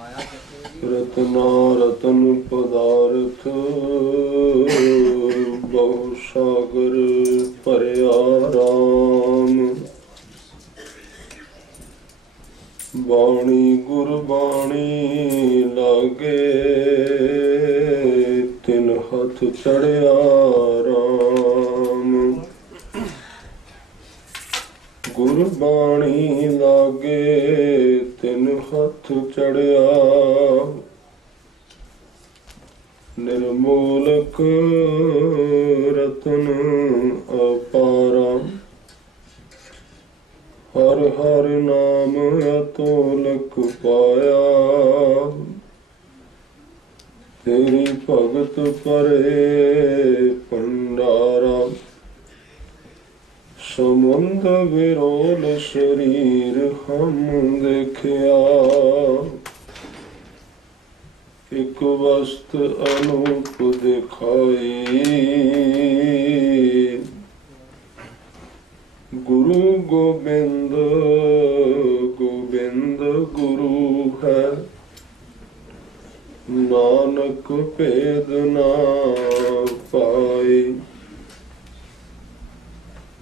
रत्ना रतन पदार्थ बहु सागर भरिया राम। बाणी गुरबाणी लागे तिन हथ चढ़िया राम। गुरबाणी लागे तिन हथ चढ़िया निर्मूलक रतन अपारा। हर हर नाम अतोलक पाया तेरी भगत परे भंडारा। समुंद विरोल शरीर हम देखिया एक वस्त अनूप दिखाई। गुरु गोबिंद गोबिंद गुरु है नानक भेद ना पाए।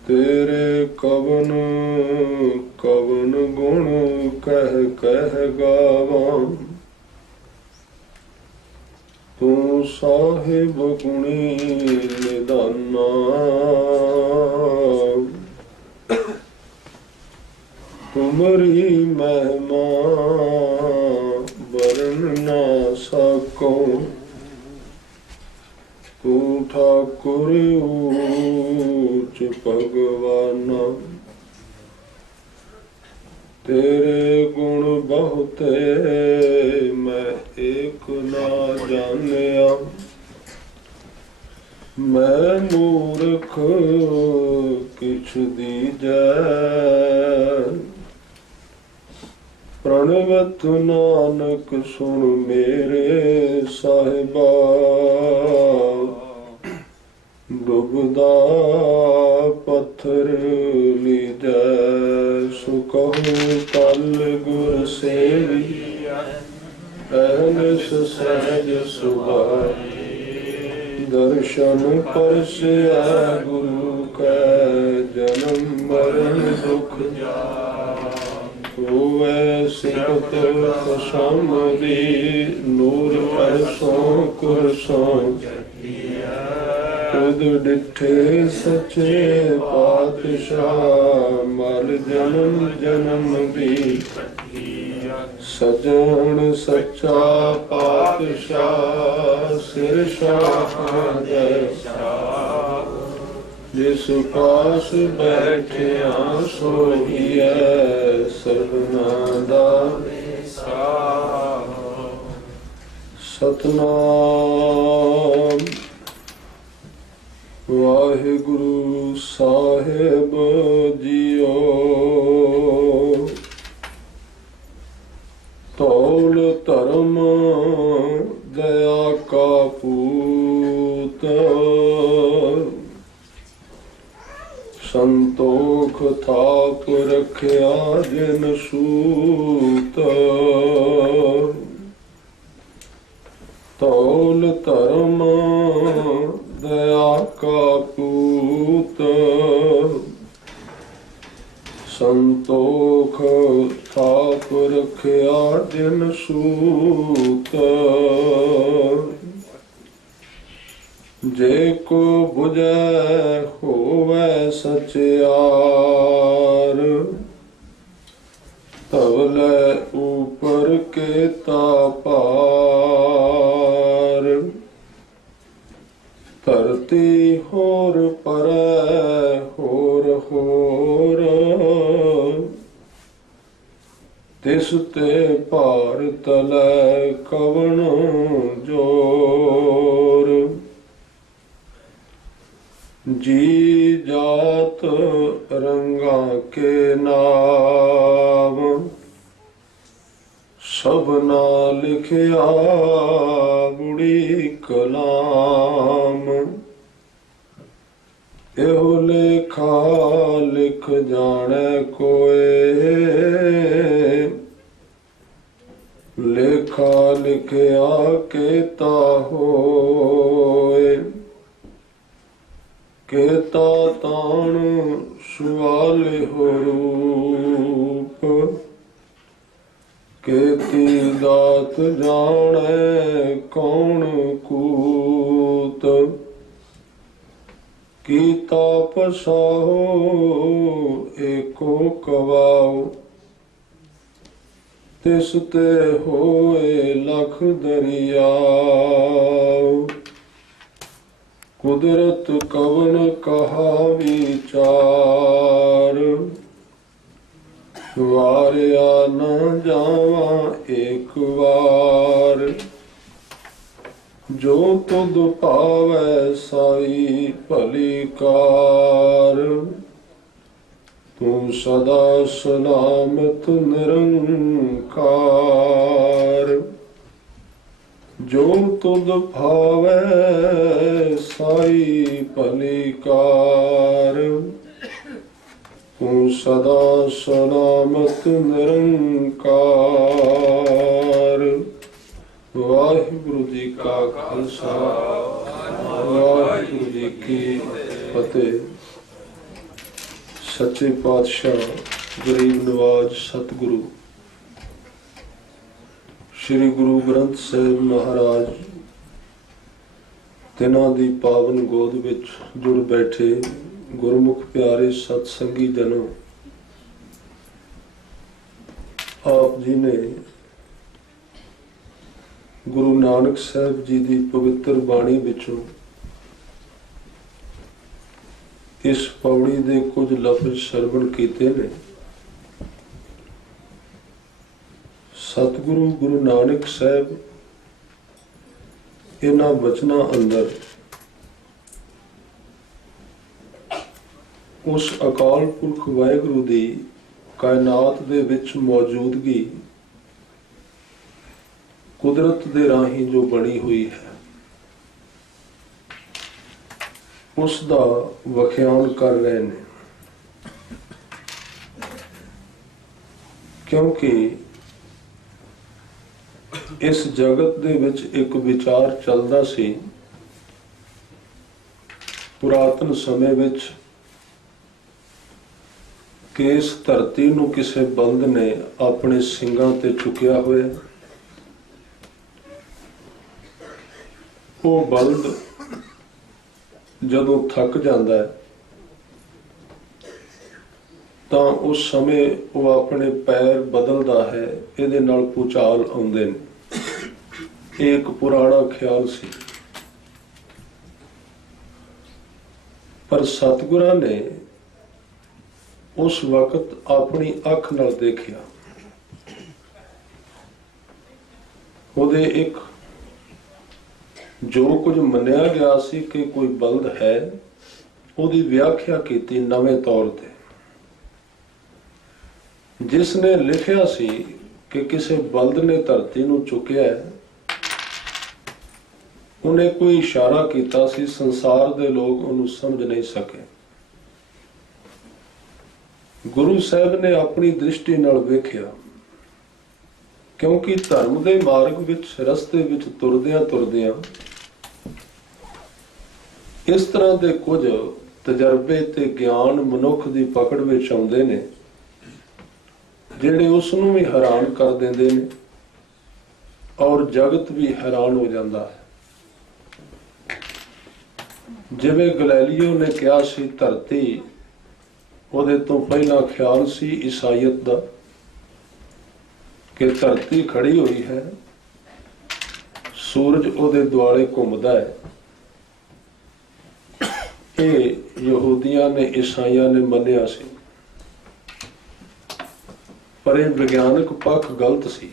तेरे कवन कवन गुण कह कह गावां। तू साहिब गुणी निदाना। तुमरी महिमा वर्ण ना सको। तू ठाकुर ऊच भगवाना। तेरे गुण बहुते मैं एक ना जानिया। मैं मूर्ख किछ दीजै प्रणवत नानक सुन मेरे साहिबा। डुबदा पत्थर लीजै सो कहूं तल गुर सेवी। अहनिस सहज सुभाई दर्शन परसिया गुरु कै जन्म मरण दुख होवे सिमत समदी। नूर परसों कुरसों खुद डिठे सचे पातशाह। मल जन्म जन्म भी सजन सच्चा पातशाह। सिर शाह जिस पास बैठिया सोहिए सबना दा सतनाम। वाहिगुरु साहिब जियो तौल धर्म दया का पूत। संतोख थाप रखिया जिन सूत। तौल धर्म दया का पूत। संतोख थाप रखिया जिन सूत। जे को बुझै होवै सचियार। तवलै ऊपर के तापार। धरती होर परै होर होर। तिस ते भार तलै कवन जोर। जी जात रंगा के नाम। सबना लिखिया बुढ़ी कलाम। एहो लेखा लिख जाने कोए। ਲੇਖਾ ਲਿਖਿਆ ਕੇਤਾ ਹੋਏ, ਕੇਤਾ ਤਾਣ ਸੁਆਲੇ ਹੋ ਰੂਪ, ਕੇਤੀ ਦਾਤ ਜਾਣੈ ਕੌਣ ਕੂਤ, ਕੀਤਾ ਪਸਾਹੋ ਏਕੋ ਕਵਾਉ, ਤਿਸ ਤੇ ਹੋਏ ਲਖ ਦਰਿਆਉ, ਕੁਦਰਤ ਕਵਣ ਕਹਾ ਵਿਚਾਰ, ਵਾਰਿਆ ਨਾ ਜਾਵਾਂ ਏਕ ਵਾਰ, ਜੋ ਤੁਧ ਭਾਵੈ ਸਾਈ ਭਲੀ ਕਾਰ, ਤੂੰ ਸਦਾ ਸਲਾਮਤ ਨਿਰੰਕਾਰ, ਜੋ ਤੁਧ ਭਾਵੈ ਸਾਈ ਭਲੀ ਕਾਰ, ਤੂੰ ਸਦਾ ਸਲਾਮਤ ਨਿਰੰਕਾਰ। ਵਾਹਿਗੁਰੂ ਜੀ ਕਾ ਖਾਲਸਾ, ਵਾਹਿਗੁਰੂ ਜੀ ਕੀ ਫਤਿਹ। ਸੱਚੇ ਪਾਤਸ਼ਾਹ ਗਰੀਬ ਨਵਾਜ ਸਤਿਗੁਰੂ ਸ਼੍ਰੀ ਗੁਰੂ ਗ੍ਰੰਥ ਸਾਹਿਬ ਮਹਾਰਾਜ ਤਿਨਾਂ ਦੀ ਪਾਵਨ ਗੋਦ ਵਿੱਚ ਜੁੜ ਬੈਠੇ ਗੁਰਮੁਖ ਪਿਆਰੇ ਸਤ ਸੰਗੀ ਜਨੋ, ਆਪ ਜੀ ਨੇ ਗੁਰੂ ਨਾਨਕ ਸਾਹਿਬ ਜੀ ਦੀ ਪਵਿੱਤਰ ਬਾਣੀ ਵਿੱਚੋਂ ਇਸ ਪੌੜੀ ਦੇ ਕੁਝ ਲਫ਼ਜ਼ ਸਰਵਣ ਕੀਤੇ ਨੇ। ਸਤਿਗੁਰੂ ਗੁਰੂ ਨਾਨਕ ਸਾਹਿਬ ਇਹਨਾਂ ਵਚਨਾਂ ਅੰਦਰ ਉਸ ਅਕਾਲ ਪੁਰਖ ਵਾਹਿਗੁਰੂ ਦੀ ਕਾਇਨਾਤ ਦੇ ਵਿੱਚ ਮੌਜੂਦਗੀ ਕੁਦਰਤ ਦੇ ਰਾਹੀਂ ਜੋ ਬਣੀ ਹੋਈ ਹੈ, ਉਸ ਦਾ ਵਖਿਆਨ ਕਰ ਰਹੇ ਨੇ। ਕਿਉਂਕਿ ਇਸ ਜਗਤ ਦੇ ਵਿੱਚ ਇੱਕ ਵਿਚਾਰ ਚੱਲਦਾ ਸੀ ਪੁਰਾਤਨ ਸਮੇਂ ਵਿੱਚ ਕਿ ਇਸ ਧਰਤੀ ਨੂੰ ਕਿਸੇ ਬਲਦ ਨੇ ਆਪਣੇ ਸਿੰਗਾਂ ਤੇ ਚੁੱਕਿਆ ਹੋਇਆ। ਉਹ ਬਲਦ ਜਦੋਂ ਥੱਕ ਜਾਂਦਾ ਹੈ ਤਾਂ ਉਸ ਸਮੇਂ ਉਹ ਆਪਣੇ ਪੈਰ ਬਦਲਦਾ ਹੈ, ਇਹਦੇ ਨਾਲ ਭੂਚਾਲ ਆਉਂਦੇ ਨੇ। ਇਹ ਇੱਕ ਪੁਰਾਣਾ ਖਿਆਲ ਸੀ, ਪਰ ਸਤਿਗੁਰਾਂ ਨੇ ਉਸ ਵਕਤ ਆਪਣੀ ਅੱਖ ਨਾਲ ਦੇਖਿਆ। ਉਹਦੇ ਇੱਕ ਜੋ ਕੁਝ ਮੰਨਿਆ ਗਿਆ ਸੀ ਕਿ ਕੋਈ ਬਲਦ ਹੈ, ਉਹਦੀ ਵਿਆਖਿਆ ਕੀਤੀ ਨਵੇਂ ਤੌਰ ਤੇ। ਜਿਸ ਨੇ ਲਿਖਿਆ ਸੀ ਕਿ ਕਿਸੇ ਬਲਦ ਨੇ ਧਰਤੀ ਨੂੰ ਚੁੱਕਿਆ ਹੈ, ਉਹਨੇ ਕੋਈ ਇਸ਼ਾਰਾ ਕੀਤਾ ਸੀ, ਸੰਸਾਰ ਦੇ ਲੋਕ ਉਹਨੂੰ ਸਮਝ ਨਹੀਂ ਸਕੇ। ਗੁਰੂ ਸਾਹਿਬ ਨੇ ਆਪਣੀ ਦ੍ਰਿਸ਼ਟੀ ਨਾਲ ਵੇਖਿਆ, ਕਿਉਂਕਿ ਧਰਮ ਦੇ ਮਾਰਗ ਵਿੱਚ ਰਸਤੇ ਵਿੱਚ ਤੁਰਦਿਆਂ ਤੁਰਦਿਆਂ ਇਸ ਤਰ੍ਹਾਂ ਦੇ ਕੁਝ ਤਜਰਬੇ ਤੇ ਗਿਆਨ ਮਨੁੱਖ ਦੀ ਪਕੜ ਵਿੱਚ ਆਉਂਦੇ ਨੇ ਜਿਹੜੇ ਉਸ ਨੂੰ ਵੀ ਹੈਰਾਨ ਕਰ ਦਿੰਦੇ ਨੇ, ਔਰ ਜਗਤ ਵੀ ਹੈਰਾਨ ਹੋ ਜਾਂਦਾ ਹੈ। ਜਿਵੇਂ ਗੈਲੀਲੀਓ ਨੇ ਕਿਹਾ ਸੀ, ਧਰਤੀ ਉਹਦੇ ਤੋਂ ਪਹਿਲਾਂ ਖਿਆਲ ਸੀ ਈਸਾਈਅਤ ਦਾ ਕਿ ਧਰਤੀ ਖੜੀ ਹੋਈ ਹੈ, ਸੂਰਜ ਉਹਦੇ ਦੁਆਲੇ ਘੁੰਮਦਾ ਹੈ। ਇਹ ਯਹੂਦੀਆਂ ਨੇ ਈਸਾਈਆਂ ਨੇ ਮੰਨਿਆ ਸੀ, ਪਰ ਇਹ ਵਿਗਿਆਨਕ ਪੱਖ ਗਲਤ ਸੀ।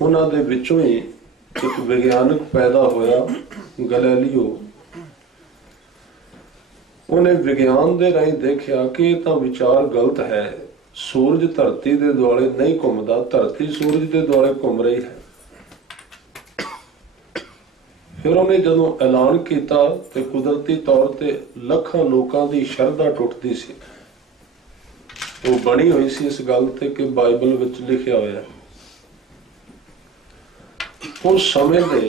ਉਹਨਾਂ ਦੇ ਵਿੱਚੋਂ ਹੀ ਇੱਕ ਵਿਗਿਆਨਕ ਪੈਦਾ ਹੋਇਆ, ਗੈਲੀਲੀਓ। ਉਹਨੇ ਵਿਗਿਆਨ ਦੇ ਰਾਹੀਂ ਦੇਖਿਆ ਕਿ ਇਹ ਤਾਂ ਵਿਚਾਰ ਗਲਤ ਹੈ, ਸੂਰਜ ਧਰਤੀ ਦੇ ਦੁਆਲੇ ਨਹੀਂ ਘੁੰਮਦਾ, ਧਰਤੀ ਸੂਰਜ ਦੇ ਦੁਆਲੇ ਘੁੰਮ ਰਹੀ ਹੈ। ਫਿਰ ਉਹਨੇ ਜਦੋਂ ਐਲਾਨ ਕੀਤਾ ਤੇ ਕੁਦਰਤੀ ਤੌਰ ਤੇ ਲੱਖਾਂ ਲੋਕਾਂ ਦੀ ਸ਼ਰਧਾ ਟੁੱਟਦੀ ਸੀ। ਉਹ ਬਣੀ ਹੋਈ ਸੀ ਇਸ ਗੱਲ ਤੇ ਕਿ ਬਾਈਬਲ ਵਿੱਚ ਲਿਖਿਆ ਹੋਇਆ उस समय दे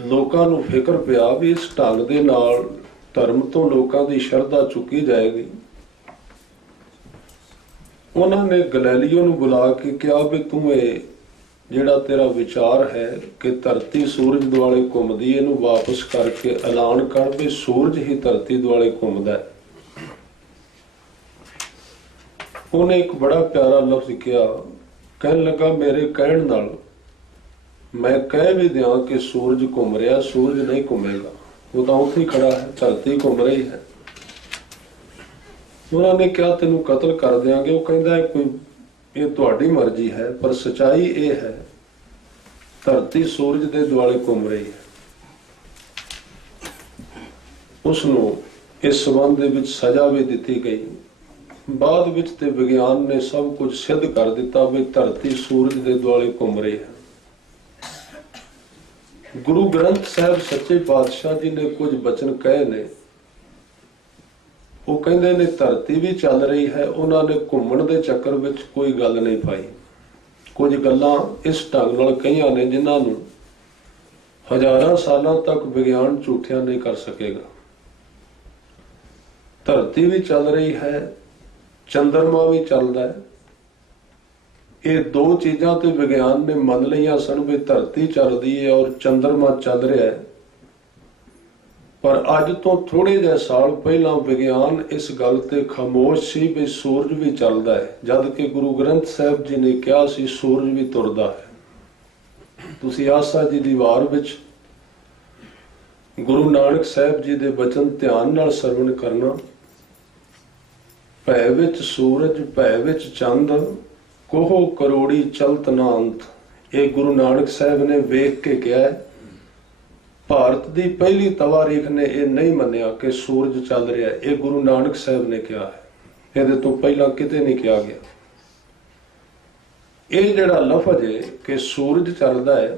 लोकां नूं फिक्र पिया भी इस ढंग दे नाल धर्म तो लोकां दी शरधा चुकी जाएगी। उन्होंने गैलीलियो नूं बुला के कहा भी तू जिहड़ा तेरा विचार है कि धरती सूरज दुआले घुमदी, इहनूं वापस करके ऐलान कर भी सूरज ही धरती दुआले घुमदा है। उन्हें एक बड़ा प्यारा लफ्ज किया, कहन लगा मेरे कहण नाल मैं कह भी दियां कि सूरज घूम रहा, सूरज नहीं घूमेगा, वो तो उत्थे ही खड़ा है, धरती घूम रही है। उन्होंने कहा तेनू कतल कर देंगे। वो कहता है कोई ये तुहाडी मर्जी है, पर सच्चाई ये है धरती सूरज के दुआले घूम रही है। उसनू इस संबंध विच सजा भी दी गई। बाद विच ते विज्ञान ने सब कुछ सिद्ध कर दिता भी धरती सूरज के दुआले घूम रही है। गुरु ग्रंथ साहब सच्चे पातशाह जी ने कुछ बचन कहे ने, वो कहते ने धरती भी चल रही है, उन्होंने घूमण के चक्कर विच कोई गल नहीं पाई। कुछ गल्लां इस ढंग नाल कहियां ने जिन्हां नूं हजारां सालां तक विज्ञान झूठिया नहीं कर सकेगा। धरती भी चल रही है, चंद्रमा भी चलता है। ये दो चीज़ां ते विज्ञान ने मन लिया सन भी धरती चलती है और चंद्रमा चल रहा है। पर अज तो थोड़े जे साल पहला विज्ञान इस गल ते खामोश सी भी सूरज भी चलता है, जद कि गुरु ग्रंथ साहब जी ने कहा सी सूरज भी तुरदा है। तुसीं आसा जी दी वार विच गुरु नानक साहब जी दे बचन ध्यान नाल सरवण करना। भै विच सूरज भै विच चंद, कोहो करोड़ी चलत ना अंत। ये गुरु नानक साहब ने वेख के कहा है। भारत की पहली तवारीख ने यह नहीं मनिया कि सूरज चल रहा है, ये गुरु नानक साहब ने कहा है। ये तो पहला किते नहीं कहा गया। ये जड़ा लफज है कि सूरज चलता है,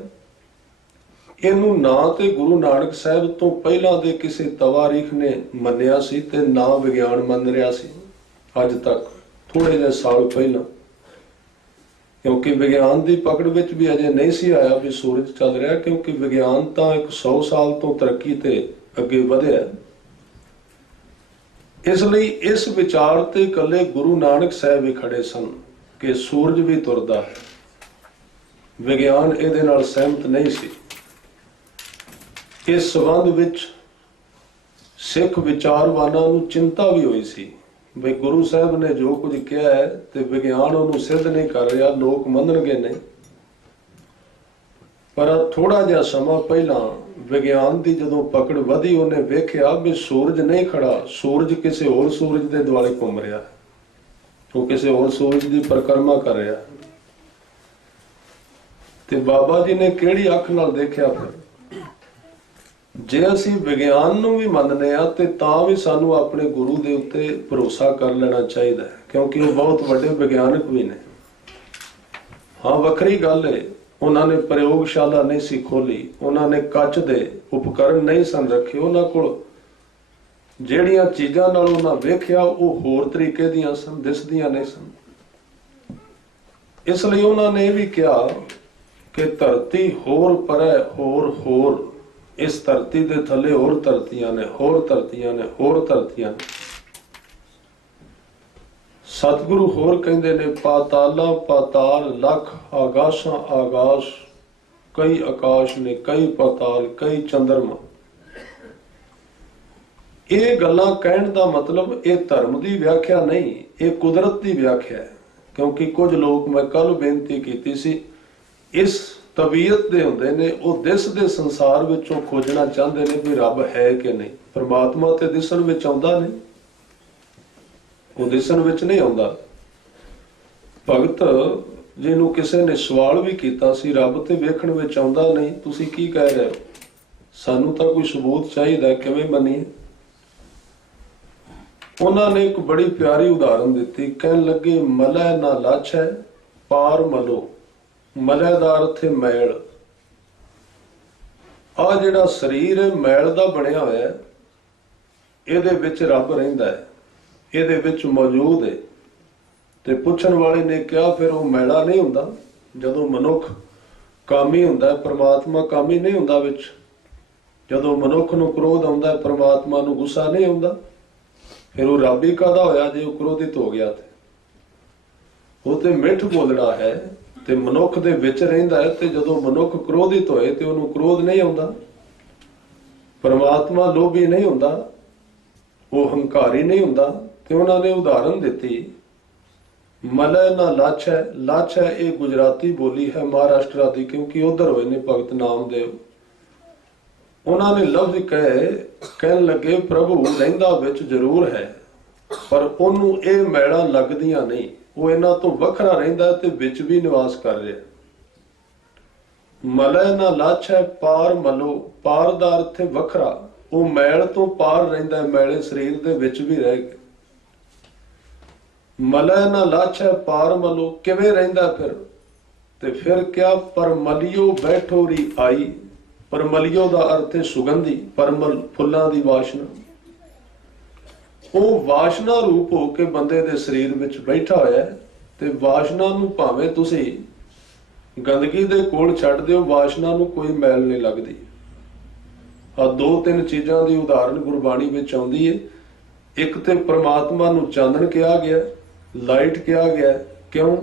इनू ना तो गुरु नानक साहब तो पहला दे किसी तवारीख ने मनिया सी ते ना विज्ञान मन रहा सी अज तक, थोड़े जे साल पहला। क्योंकि विज्ञान की पकड़ विच भी अजे नहीं सी आया भी सूरज चल रहा, क्योंकि विज्ञान तो 100 साल तो तरक्की ते अगे वधिया। इसलिए इस विचार ते कले गुरु नानक साहब ही खड़े सन कि सूरज भी तुरदा है। विज्ञान इहदे नाल सहमत नहीं सी। इस संबंध विच सिख विचारवानां नूं चिंता भी हुई सी भाई गुरु साहब ने जो कुछ किया है तो विज्ञान उन्होंने सिद्ध नहीं कर रहा, लोग मनणगे नहीं। पर थोड़ा जिहा समा पहला विज्ञान की जो पकड़ वधी, उन्हें वेख्या भी सूरज नहीं खड़ा, सूरज किसी होर सूरज के दुआले घूम रहा है, वो किसी होर सूरज की परिक्रमा कर रहा है। ते बाबा जी ने किहड़ी अख नाल देखिया? फिर जे असी विज्ञान नूं भी मनने आ ते तां भी सानू अपने गुरु दे उत्ते भरोसा कर लेना चाहिए, क्योंकि वो बहुत बड़े विज्ञानक भी ने। हाँ, वखरी गल है उन्होंने प्रयोगशाला नहीं सी खोली, उन्होंने कच दे उपकरण नहीं सन रखे, उन्होंने कोल ਜਿਹੜੀਆਂ चीज़ां नाल उन्हां वेख्या वो होर तरीके दियां सन, दिसदियां नहीं सन। इसलिए उन्होंने भी कहा कि धरती होर परै होर इस धरती के थले होर धरतियां ने, होर धरतियां ने, होर धरतियां ने। सतगुरु होर कहते ने पाताला पाताल लख, आगाशां आगाश, कई आकाश ने, कई पाताल, कई चंद्रमा। ये गल्लां कहण दा मतलब ये धर्म की व्याख्या नहीं, ये कुदरत की व्याख्या है। क्योंकि कुछ लोग, मैं कल बेनती की सी, इस तबीयत दे हुंदे ने, वो दिसदे संसार विचों खोजना चाहते ने भी रब है कि नहीं। परमात्मा ते दिसण विच आउंदा नहीं, वो दिसण विच नहीं आउंदा। भगत जिन्हों किसी ने सवाल भी किया सी, रब ते वेखण विच आउंदा नहीं, तुसीं की कह रहे हो? सानू तां कोई सबूत चाहिए, किवें मनीए? उन्होंने एक बड़ी प्यारी उदाहरण दी। कहन लगे मलै ना लाछ है पार मलो, मलै दा अर्थ है मैल। आ जिहड़ा शरीर है मैल दा बनिया होया है, इहदे विच रब रहिंदा है, इहदे विच मौजूद है। ते पुछण वाले ने कहा फिर वो मैला नहीं हुंदा? जदों मनुख ਕਾਮੀ ਹੁੰਦਾ ਹੈ, ਪਰਮਾਤਮਾ ਕਾਮੀ ਨਹੀਂ ਹੁੰਦਾ ਵਿੱਚ। ਜਦੋਂ ਮਨੁੱਖ ਨੂੰ ਕ੍ਰੋਧ ਆਉਂਦਾ ਹੈ, ਪਰਮਾਤਮਾ ਨੂੰ ਗੁੱਸਾ ਨਹੀਂ ਆਉਂਦਾ। ਫਿਰ ਉਹ ਰੱਬ ਹੀ ਕਾਹਦਾ ਹੋਇਆ ਜੇ ਉਹ ਕ੍ਰੋਧਿਤ ਹੋ ਗਿਆ? ਤੇ ਉਹ ਤੇ ਮਿੱਠ ਬੋਲਣਾ ਹੈ ਤੇ ਮਨੁੱਖ ਦੇ ਵਿੱਚ ਰਹਿੰਦਾ ਹੈ, ਤੇ ਜਦੋਂ ਮਨੁੱਖ ਕ੍ਰੋਧਿਤ ਹੋਏ ਤੇ ਉਹਨੂੰ ਕ੍ਰੋਧ ਨਹੀਂ ਆਉਂਦਾ। ਪਰਮਾਤਮਾ ਲੋਭੀ ਨਹੀਂ ਹੁੰਦਾ, ਉਹ ਹੰਕਾਰੀ ਨਹੀਂ ਹੁੰਦਾ। ਤੇ ਉਹਨਾਂ ਨੇ ਉਦਾਹਰਨ ਦਿੱਤੀ, ਮਲੈ ਨਾ ਲਾਛੈ। ਲਾਛੈ ਇਹ ਗੁਜਰਾਤੀ ਬੋਲੀ ਹੈ, ਮਹਾਰਾਸ਼ਟਰ ਦੀ, ਕਿਉਂਕਿ ਉਧਰ ਹੋਏ ਨੇ ਭਗਤ ਨਾਮਦੇਵ। ਉਹਨਾਂ ਨੇ ਲਫ਼ਜ਼ ਕਹਿਣ ਲੱਗੇ, ਪ੍ਰਭੂ ਰਹਿੰਦਾ ਵਿੱਚ ਜ਼ਰੂਰ ਹੈ, ਪਰ ਉਹਨੂੰ ਇਹ ਮੈਲਾਂ ਲੱਗਦੀਆਂ ਨਹੀਂ। ਉਹ ਇਹਨਾਂ ਤੋਂ ਵੱਖਰਾ ਰਹਿੰਦਾ ਤੇ ਵਿੱਚ ਵੀ ਨਿਵਾਸ ਕਰ ਰਿਹਾ। ਮਲੈ ਨਾ ਲਾਛੈ ਪਾਰ ਮਲੋ। ਪਾਰ ਦਾ ਅਰਥ ਹੈ ਵੱਖਰਾ। ਉਹ ਮੈਲ ਤੋਂ ਪਾਰ ਰਹਿੰਦਾ, ਮੈਲੇ ਸਰੀਰ ਦੇ ਵਿੱਚ ਵੀ ਰਹਿ ਕੇ। ਮਲੈ ਨਾ ਲਾਛੈ ਪਾਰ ਮਲੋ, ਕਿਵੇਂ ਰਹਿੰਦਾ ਫਿਰ? ਤੇ ਫਿਰ ਕਿਆ, ਪਰਮਲਿਓ ਬੈਠੋ ਰੀ ਆਈ। ਪਰਮਲਿਓ ਦਾ ਅਰਥ ਹੈ ਸੁਗੰਧੀ, ਪਰਮਲ ਫੁੱਲਾਂ ਦੀ ਵਾਸ਼ਨਾ। ਉਹ ਵਾਸ਼ਨਾ ਰੂਪ ਹੋ ਕੇ ਬੰਦੇ ਦੇ ਸਰੀਰ ਵਿੱਚ ਬੈਠਾ ਹੋਇਆ ਹੈ। ਤੇ ਵਾਸ਼ਨਾ ਨੂੰ ਭਾਵੇਂ ਤੁਸੀਂ ਗੰਦਗੀ ਦੇ ਕੋਲ ਛੱਡ ਦਿਓ, ਵਾਸ਼ਨਾ ਨੂੰ ਕੋਈ ਮੈਲ ਨਹੀਂ ਲੱਗਦੀ। ਆ ਦੋ ਤਿੰਨ ਚੀਜ਼ਾਂ ਦੀ ਉਦਾਹਰਨ ਗੁਰਬਾਣੀ ਵਿੱਚ ਆਉਂਦੀ ਹੈ। ਇੱਕ ਤੇ ਪ੍ਰਮਾਤਮਾ ਨੂੰ ਚਾਨਣ ਕਿਹਾ ਗਿਆ, ਲਾਈਟ ਕਿਹਾ ਗਿਆ। ਕਿਉਂ?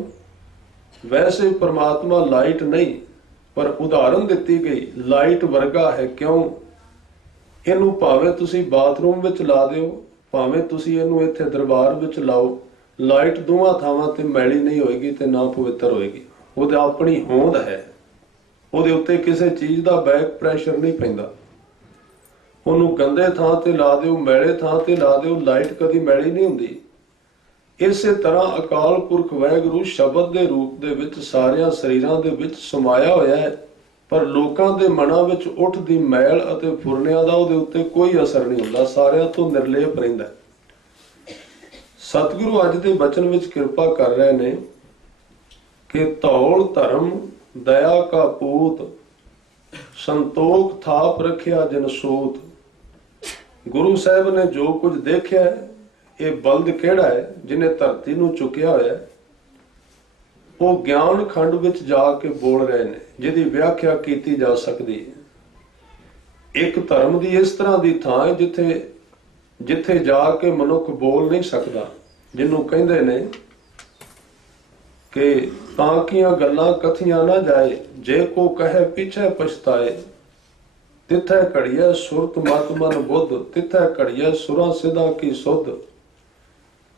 ਵੈਸੇ ਪ੍ਰਮਾਤਮਾ ਲਾਈਟ ਨਹੀਂ, ਪਰ ਉਦਾਹਰਨ ਦਿੱਤੀ ਗਈ ਲਾਈਟ ਵਰਗਾ ਹੈ। ਕਿਉਂ? ਇਹਨੂੰ ਭਾਵੇਂ ਤੁਸੀਂ ਬਾਥਰੂਮ ਵਿੱਚ ਲਾ ਦਿਓ, ਭਾਵੇਂ ਤੁਸੀਂ ਇਹਨੂੰ ਇੱਥੇ ਦਰਬਾਰ ਵਿੱਚ ਲਾਓ, ਲਾਈਟ ਦੋਵਾਂ ਥਾਵਾਂ ਤੇ ਮੈਲੀ ਨਹੀਂ ਹੋਏਗੀ ਤੇ ਨਾ ਪਵਿੱਤਰ ਹੋਏਗੀ। ਉਹਦੇ ਆਪਣੀ ਹੋਂਦ ਹੈ, ਉਹਦੇ ਉੱਤੇ ਕਿਸੇ ਚੀਜ਼ ਦਾ ਬੈਕ ਪ੍ਰੈਸ਼ਰ ਨਹੀਂ ਪੈਂਦਾ। ਉਹਨੂੰ ਗੰਦੇ ਥਾਂ ਤੇ ਲਾ ਦਿਓ, ਮੈਲੇ ਥਾਂ ਤੇ ਲਾ ਦਿਓ, ਲਾਈਟ ਕਦੀ ਮੈਲੀ ਨਹੀਂ ਹੁੰਦੀ। ਇਸੇ ਤਰ੍ਹਾਂ ਅਕਾਲ ਪੁਰਖ ਵਾਹਿਗੁਰੂ ਸ਼ਬਦ ਦੇ ਰੂਪ ਦੇ ਵਿੱਚ ਸਾਰਿਆਂ ਸਰੀਰਾਂ ਦੇ ਵਿੱਚ ਸਮਾਇਆ ਹੋਇਆ ਹੈ, ਪਰ ਲੋਕਾਂ ਦੇ ਮਨਾਂ ਵਿੱਚ ਉੱਠਦੀ ਮੈਲ ਅਤੇ ਫੁਰਨਿਆਂ ਦਾ ਉਹਦੇ ਉੱਤੇ ਕੋਈ ਅਸਰ ਨਹੀਂ ਹੁੰਦਾ, ਸਾਰਿਆਂ ਤੋਂ ਨਿਰਲੇਪ ਰਹਿੰਦਾ। ਸਤਿਗੁਰੂ ਅੱਜ ਦੇ ਬਚਨ ਵਿੱਚ ਕਿਰਪਾ ਕਰ ਰਹੇ ਨੇ ਕਿ ਧੌਲ ਧਰਮ ਦਇਆ ਕਾ ਪੂਤ, ਸੰਤੋਖ ਥਾਪ ਰੱਖਿਆ ਜਨ ਸੂਤ। ਗੁਰੂ ਸਾਹਿਬ ਨੇ ਜੋ ਕੁਝ ਦੇਖਿਆ, ਇਹ ਬਲਦ ਕਿਹੜਾ ਹੈ ਜਿਹਨੇ ਧਰਤੀ ਨੂੰ ਚੁੱਕਿਆ ਹੋਇਆ, ਉਹ ਗਿਆਨ ਖੰਡ ਵਿੱਚ ਜਾ ਕੇ ਬੋਲ ਰਹੇ ਨੇ, ਜਿਹਦੀ ਵਿਆਖਿਆ ਕੀਤੀ ਜਾ ਸਕਦੀ ਹੈ। ਇੱਕ ਧਰਮ ਦੀ ਇਸ ਤਰ੍ਹਾਂ ਦੀ ਥਾਂ ਹੈ ਜਿੱਥੇ ਜਾ ਕੇ ਮਨੁੱਖ ਬੋਲ ਨਹੀਂ ਸਕਦਾ, ਜਿਹਨੂੰ ਕਹਿੰਦੇ ਨੇ ਕਿ ਤਾਂ ਕੀਆਂ ਗੱਲਾਂ ਕਥੀਆਂ ਨਾ ਜਾਏ, ਜੇ ਕੋ ਕਹੇ ਪਿਛੇ ਪਛਤਾਏ। ਤਿੱਥੈ ਘੜੀਐ ਸੁਰਤ ਮਤ ਮਨ ਬੁੱਧ, ਤਿੱਥੈ ਘੜੀਐ ਸੁਰਾਂ ਸਿਧਾ ਕੀ ਸੁਧ।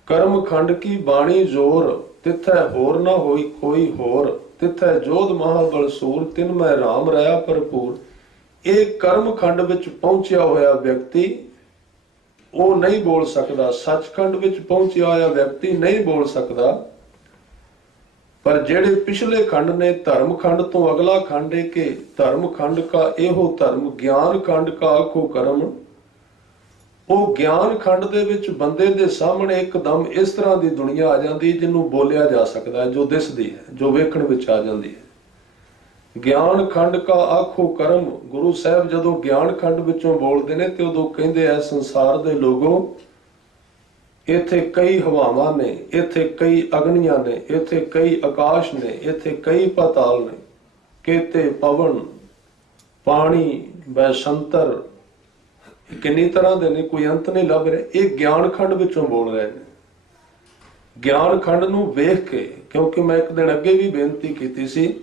ਕਰਮ ਖੰਡ ਕੀ ਬਾਣੀ ਜ਼ੋਰ, ਤਿੱਥੈ ਹੋਰ ਨਾ ਹੋਈ ਕੋਈ ਹੋਰ। ਤਿੱਥੈ ਜੋਧ ਮਹਾਬਲ ਸੂਰ, ਤਿਨ ਮੈਂ ਰਾਮ ਰਹਾ ਭਰਪੂਰ। ਇਹ ਕਰਮ ਖੰਡ ਵਿੱਚ ਪਹੁੰਚਿਆ ਹੋਇਆ ਵਿਅਕਤੀ ਉਹ ਨਹੀਂ ਬੋਲ ਸਕਦਾ। ਸੱਚਖੰਡ ਵਿੱਚ ਪਹੁੰਚਿਆ ਹੋਇਆ ਵਿਅਕਤੀ ਨਹੀਂ ਬੋਲ ਸਕਦਾ। ਪਰ ਜਿਹੜੇ ਪਿਛਲੇ ਖੰਡ ਨੇ, ਧਰਮ ਖੰਡ ਤੋਂ ਅਗਲਾ ਖੰਡ ਹੈ ਕਿ ਧਰਮ ਖੰਡ ਕਾ ਇਹੋ ਧਰਮ, ਗਿਆਨ ਖੰਡ ਕਾ ਆਖੋ ਕਰਮ। ਉਹ ਗਿਆਨ ਖੰਡ ਦੇ ਵਿੱਚ ਬੰਦੇ ਦੇ ਸਾਹਮਣੇ ਇੱਕਦਮ ਇਸ ਤਰ੍ਹਾਂ ਦੀ ਦੁਨੀਆ ਆ ਜਾਂਦੀ ਜਿਹਨੂੰ ਬੋਲਿਆ ਜਾ ਸਕਦਾ, ਜੋ ਦਿਸਦੀ ਹੈ, ਜੋ ਵੇਖਣ ਵਿੱਚ ਆ ਜਾਂਦੀ ਹੈ। ਗਿਆਨ ਖੰਡ ਕਾ ਆਖੋ ਕਰਮ। ਗੁਰੂ ਸਾਹਿਬ ਜਦੋਂ ਗਿਆਨ ਖੰਡ ਵਿੱਚੋਂ ਬੋਲਦੇ ਨੇ ਤੇ ਉਦੋਂ ਕਹਿੰਦੇ ਆ, ਸੰਸਾਰ ਦੇ ਲੋਗੋ, ਇੱਥੇ ਕਈ ਹਵਾਵਾਂ ਨੇ, ਇੱਥੇ ਕਈ ਅਗਨੀਆਂ ਨੇ, ਇੱਥੇ ਕਈ ਆਕਾਸ਼ ਨੇ, ਇੱਥੇ ਕਈ ਪਾਤਾਲ ਨੇ, ਕੇਤੇ ਪਵਨ ਪਾਣੀ ਬੈਸੰਤਰ, ਕਿੰਨੀ ਤਰ੍ਹਾਂ ਦੇ ਨੇ, ਕੋਈ ਅੰਤ ਨਹੀਂ ਲੱਭ ਰਿਹਾ। ਇਹ ਗਿਆਨ ਖੰਡ ਵਿੱਚੋਂ ਬੋਲ ਰਹੇ ਨੇ। ਗਿਆਨ ਖੰਡ ਨੂੰ ਵੇਖ ਕੇ, ਕਿਉਂਕਿ ਮੈਂ ਇੱਕ ਦਿਨ ਅੱਗੇ ਵੀ ਬੇਨਤੀ ਕੀਤੀ ਸੀ,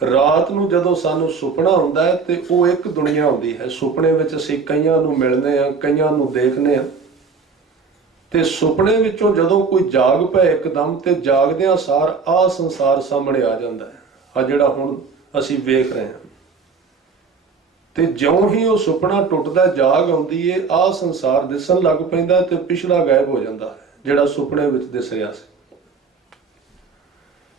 ਰਾਤ ਨੂੰ ਜਦੋਂ ਸਾਨੂੰ ਸੁਪਨਾ ਹੁੰਦਾ ਹੈ ਤੇ ਉਹ ਇੱਕ ਦੁਨੀਆ ਹੁੰਦੀ ਹੈ। ਸੁਪਨੇ ਵਿੱਚ ਅਸੀਂ ਕਈਆਂ ਨੂੰ ਮਿਲਦੇ ਹਾਂ, ਕਈਆਂ ਨੂੰ ਦੇਖਦੇ ਹਾਂ, ਤੇ ਸੁਪਨੇ ਵਿੱਚੋਂ ਜਦੋਂ ਕੋਈ ਜਾਗ ਪਏ ਇੱਕਦਮ, ਤੇ ਜਾਗਦਿਆਂ ਸਾਰ ਆਹ ਸੰਸਾਰ ਸਾਹਮਣੇ ਆ ਜਾਂਦਾ ਹੈ, ਆ ਜਿਹੜਾ ਹੁਣ ਅਸੀਂ ਵੇਖ ਰਹੇ ਹਾਂ। ਤੇ ਜਿਉਂ ਹੀ ਉਹ ਸੁਪਨਾ ਟੁੱਟਦਾ, ਜਾਗ ਆਉਂਦੀ ਏ, ਆਹ ਸੰਸਾਰ ਦਿਸਣ ਲੱਗ ਪੈਂਦਾ ਤੇ ਪਿਛਲਾ ਗਾਇਬ ਹੋ ਜਾਂਦਾ ਹੈ ਜਿਹੜਾ ਸੁਪਨੇ ਵਿੱਚ ਦਿਸ ਰਿਹਾ ਸੀ।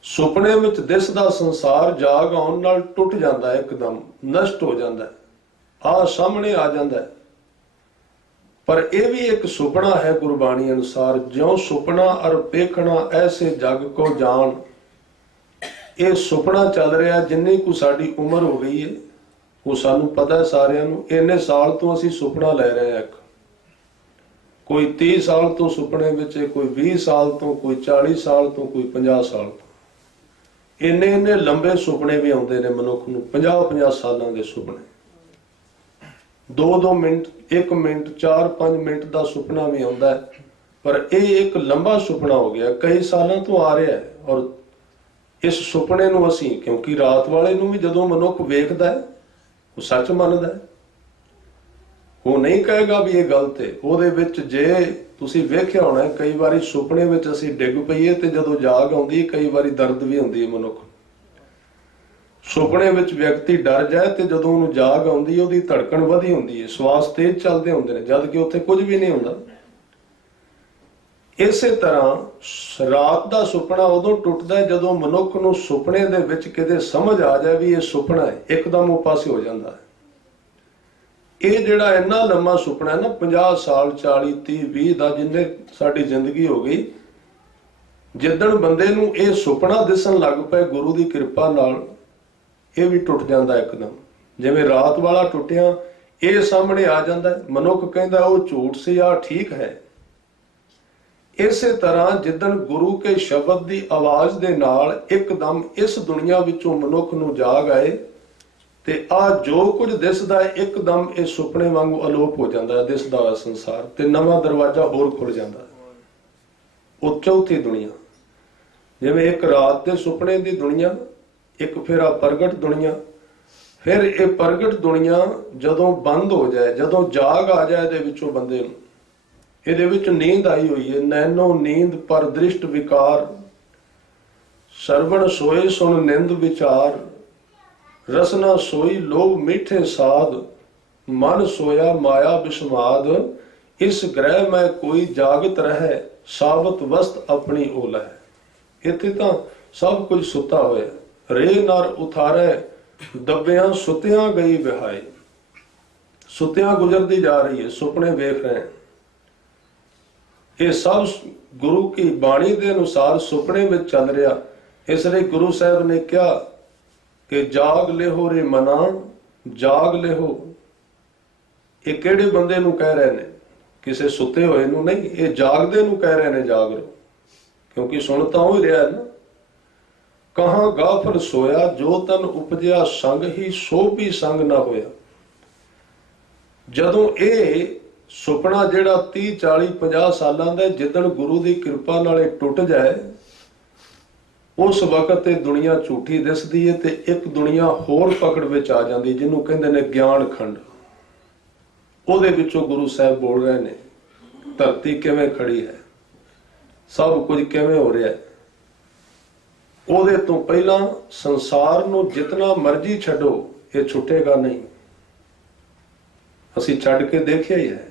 ਸੁਪਨੇ ਵਿੱਚ ਦਿਸਦਾ ਸੰਸਾਰ ਜਾਗ ਆਉਣ ਨਾਲ ਟੁੱਟ ਜਾਂਦਾ ਹੈ, ਇੱਕਦਮ ਨਸ਼ਟ ਹੋ ਜਾਂਦਾ ਹੈ, ਆਹ ਸਾਹਮਣੇ ਆ ਜਾਂਦਾ ਹੈ। ਪਰ ਇਹ ਵੀ ਇੱਕ ਸੁਪਨਾ ਹੈ ਗੁਰਬਾਣੀ ਅਨੁਸਾਰ। ਜਿਉਂ ਸੁਪਨਾ ਅਰ ਪੇਖਣਾ ਐਸੇ ਜਗ ਕੋ ਜਾਣ। ਇਹ ਸੁਪਨਾ ਚੱਲ ਰਿਹਾ, ਜਿੰਨੀ ਕੁ ਸਾਡੀ ਉਮਰ ਹੋ ਗਈ ਹੈ ਉਹ ਸਾਨੂੰ ਪਤਾ ਹੈ ਸਾਰਿਆਂ ਨੂੰ। ਇੰਨੇ ਸਾਲ ਤੋਂ ਅਸੀਂ ਸੁਪਨਾ ਲੈ ਰਹੇ ਹਾਂ। ਕੋਈ 30 ਸਾਲ ਤੋਂ ਸੁਪਨੇ ਵਿੱਚ, ਕੋਈ 20 ਸਾਲ ਤੋਂ, ਕੋਈ 40 ਸਾਲ ਤੋਂ, ਕੋਈ 50 ਸਾਲ ਤੋਂ। ਇੰਨੇ ਇੰਨੇ ਲੰਬੇ ਸੁਪਨੇ ਵੀ ਆਉਂਦੇ ਨੇ ਮਨੁੱਖ ਨੂੰ, 50-50 ਸਾਲਾਂ ਦੇ ਸੁਪਨੇ, 2-2 ਮਿੰਟ, 1 ਮਿੰਟ, 4-5 ਮਿੰਟ ਦਾ ਸੁਪਨਾ ਵੀ ਆਉਂਦਾ ਹੈ। ਪਰ ਇਹ ਇੱਕ ਲੰਬਾ ਸੁਪਨਾ ਹੋ ਗਿਆ, ਕਈ ਸਾਲਾਂ ਤੋਂ ਆ ਰਿਹਾ ਹੈ। ਔਰ ਇਸ ਸੁਪਨੇ ਨੂੰ ਅਸੀਂ, ਕਿਉਂਕਿ ਰਾਤ ਵਾਲੇ ਨੂੰ ਵੀ ਜਦੋਂ ਮਨੁੱਖ ਵੇਖਦਾ ਹੈ ਉਹ ਸੱਚ ਮੰਨਦਾ ਹੈ, ਉਹ ਨਹੀਂ ਕਹੇਗਾ ਵੀ ਇਹ ਗਲਤ ਹੈ। ਉਹਦੇ ਵਿੱਚ ਜੇ ਤੁਸੀਂ ਵੇਖਿਆ ਹੋਣਾ, ਕਈ ਵਾਰੀ ਸੁਪਨੇ ਵਿੱਚ ਅਸੀਂ ਡਿੱਗ ਪਈਏ ਤੇ ਜਦੋਂ ਜਾਗ ਆਉਂਦੀ ਹੈ ਕਈ ਵਾਰੀ ਦਰਦ ਵੀ ਹੁੰਦੀ ਹੈ ਮਨੁੱਖ। ਸੁਪਨੇ ਵਿੱਚ ਵਿਅਕਤੀ ਡਰ ਜਾਏ ਤੇ ਜਦੋਂ ਉਹਨੂੰ ਜਾਗ ਆਉਂਦੀ ਹੈ ਉਹਦੀ ਧੜਕਣ ਵਧੀ ਹੁੰਦੀ ਹੈ, ਸਵਾਸ ਤੇਜ਼ ਚੱਲਦੇ ਹੁੰਦੇ ਨੇ, ਜਦ ਕਿ ਉੱਥੇ ਕੁਝ ਵੀ ਨਹੀਂ ਹੁੰਦਾ। ਇਸੇ ਤਰ੍ਹਾਂ ਰਾਤ ਦਾ ਸੁਪਨਾ ਉਦੋਂ ਟੁੱਟਦਾ ਹੈ ਜਦੋਂ ਮਨੁੱਖ ਨੂੰ ਸੁਪਨੇ ਦੇ ਵਿੱਚ ਕਿਤੇ ਸਮਝ ਆ ਜਾਏ ਵੀ ਇਹ ਸੁਪਨਾ ਹੈ, ਇੱਕਦਮ ਉਹ ਪਾਸੇ ਹੋ ਜਾਂਦਾ ਹੈ। ਇਹ ਜਿਹੜਾ ਇੰਨਾ ਲੰਮਾ ਸੁਪਨਾ ਹੈ ਨਾ, 50 ਸਾਲ, 40, 30, 20 ਦਾ, ਜਿੰਨੇ ਸਾਡੀ ਜ਼ਿੰਦਗੀ ਹੋ ਗਈ, ਜਿੱਦਣ ਬੰਦੇ ਨੂੰ ਇਹ ਸੁਪਨਾ ਦਿਸਣ ਲੱਗ ਪਏ ਗੁਰੂ ਦੀ ਕਿਰਪਾ ਨਾਲ, ਇਹ ਵੀ ਟੁੱਟ ਜਾਂਦਾ ਇੱਕਦਮ। ਜਿਵੇਂ ਰਾਤ ਵਾਲਾ ਟੁੱਟਿਆ, ਇਹ ਸਾਹਮਣੇ ਆ ਜਾਂਦਾ, ਮਨੁੱਖ ਕਹਿੰਦਾ ਉਹ ਝੂਠ ਸੀ, ਆ ਠੀਕ ਹੈ। ਇਸੇ ਤਰ੍ਹਾਂ ਜਿੱਦਣ ਗੁਰੂ ਕੇ ਸ਼ਬਦ ਦੀ ਆਵਾਜ਼ ਦੇ ਨਾਲ ਇੱਕਦਮ ਇਸ ਦੁਨੀਆ ਵਿੱਚੋਂ ਮਨੁੱਖ ਨੂੰ ਜਾਗ ਆਏ ਤੇ ਆ ਜੋ ਕੁਝ ਦਿਸਦਾ ਹੈ ਇੱਕਦਮ ਇਹ ਸੁਪਨੇ ਵਾਂਗੂ ਅਲੋਪ ਹੋ ਜਾਂਦਾ ਹੈ, ਦਿਸਦਾ ਹੋਇਆ ਸੰਸਾਰ, ਤੇ ਨਵਾਂ ਦਰਵਾਜ਼ਾ ਹੋਰ ਖੁੱਲ ਜਾਂਦਾ ਹੈ। ਉਹ ਚੌਥੀ ਦੁਨੀਆ, ਜਿਵੇਂ ਇੱਕ ਰਾਤ ਦੇ ਸੁਪਨੇ ਦੀ ਦੁਨੀਆ, ਇੱਕ ਫਿਰ ਆ ਪ੍ਰਗਟ ਦੁਨੀਆ। ਫਿਰ ਇਹ ਪ੍ਰਗਟ ਦੁਨੀਆ ਜਦੋਂ ਬੰਦ ਹੋ ਜਾਏ, ਜਦੋਂ ਜਾਗ ਆ ਜਾਏ ਇਹਦੇ ਵਿੱਚੋਂ ਬੰਦੇ ਨੂੰ, ਇਹਦੇ ਵਿੱਚ ਨੀਂਦ ਆਈ ਹੋਈ ਹੈ, ਨੈਨੋ ਨੀਂਦ ਪਰ ਦ੍ਰਿਸ਼ਟ ਵਿਕਾਰ, ਸਰਵਣ ਸੋਏ ਸੁਣ ਨਿੰਦ ਵਿਚਾਰ, ਰਸਨਾ ਸੋਈ ਲੋਭ ਮਿੱਠੇ ਸਾਧ, ਮਨ ਸੋਇਆ ਮਾਇਆ ਬਿਸਮਾਦ, ਇਸ ਗ੍ਰਹਿ ਮੈਂ ਕੋਈ ਜਾਗਤ ਰਹਿ, ਸਾਬਤ ਵਸਤ ਆਪਣੀ ਓਲਾ ਹੈ। ਇੱਥੇ ਤਾਂ ਸਭ ਕੁਝ ਸੁੱਤਾ ਹੋਇਆ, ਰੇ ਨਰ ਉਥਾਰੇ ਦੱਬਿਆਂ ਸੁੱਤਿਆਂ ਗਈ ਵਿਹਾਈ। ਸੁੱਤਿਆਂ ਗੁਜ਼ਰਦੀ ਜਾ ਰਹੀ ਹੈ, ਸੁਪਨੇ ਵੇਖ ਰਹੇ हैं। ਇਹ ਸਭ ਗੁਰੂ ਕੀ ਬਾਣੀ ਦੇ ਅਨੁਸਾਰ ਸੁਪਨੇ ਵਿੱਚ ਚੱਲ ਰਿਹਾ। ਇਸ ਲਈ ਗੁਰੂ ਸਾਹਿਬ ਨੇ ਕਿਹਾ ਕਿ ਜਾਗ ਲਿਹੋ ਰੇ ਮਨਾ, ਜਾਗ ਲਿਹੋ। ਇਹ ਕਿਹੜੇ ਬੰਦੇ ਨੂੰ ਕਹਿ ਰਹੇ ਨੇ? ਕਿਸੇ ਸੁੱਤੇ ਹੋਏ ਨੂੰ ਨਹੀਂ, ਇਹ ਜਾਗਦੇ ਨੂੰ ਕਹਿ ਰਹੇ ਨੇ ਜਾਗ ਲਓ, ਕਿਉਂਕਿ ਸੁਣ ਤਾਂ ਹੋ ਰਿਹਾ ਹੈ ਨਾ। ਕਹਾਂ ਗਾਫਲ ਸੋਇਆ, ਜੋ ਤਨ ਉਪਜਿਆ ਸੰਗ ਹੀ, ਸੋ ਵੀ ਸੰਗ ਨਾ ਹੋਇਆ। ਜਦੋਂ ਇਹ ਸੁਪਨਾ ਜਿਹੜਾ 30, 40, 50 ਸਾਲਾਂ ਦਾ, ਜਿੱਦਣ ਗੁਰੂ ਦੀ ਕਿਰਪਾ ਨਾਲ ਇਹ ਟੁੱਟ ਜਾਏ, ਉਸ ਵਕਤ ਇਹ ਦੁਨੀਆ ਝੂਠੀ ਦਿਸਦੀ ਹੈ ਤੇ ਇੱਕ ਦੁਨੀਆ ਹੋਰ ਪਕੜ ਵਿੱਚ ਆ ਜਾਂਦੀ, ਜਿਹਨੂੰ ਕਹਿੰਦੇ ਨੇ ਗਿਆਨ ਖੰਡ। ਉਹਦੇ ਵਿੱਚੋਂ ਗੁਰੂ ਸਾਹਿਬ ਬੋਲ ਰਹੇ ਨੇ, ਧਰਤੀ ਕਿਵੇਂ ਖੜੀ ਹੈ, ਸਭ ਕੁਝ ਕਿਵੇਂ ਹੋ ਰਿਹਾ ਹੈ। ਉਹਦੇ ਤੋਂ ਪਹਿਲਾਂ ਸੰਸਾਰ ਨੂੰ ਜਿਤਨਾ ਮਰਜ਼ੀ ਛੱਡੋ, ਇਹ ਛੁੱਟੇਗਾ ਨਹੀਂ। ਅਸੀਂ ਛੱਡ ਕੇ ਦੇਖਿਆ ਹੀ ਹੈ।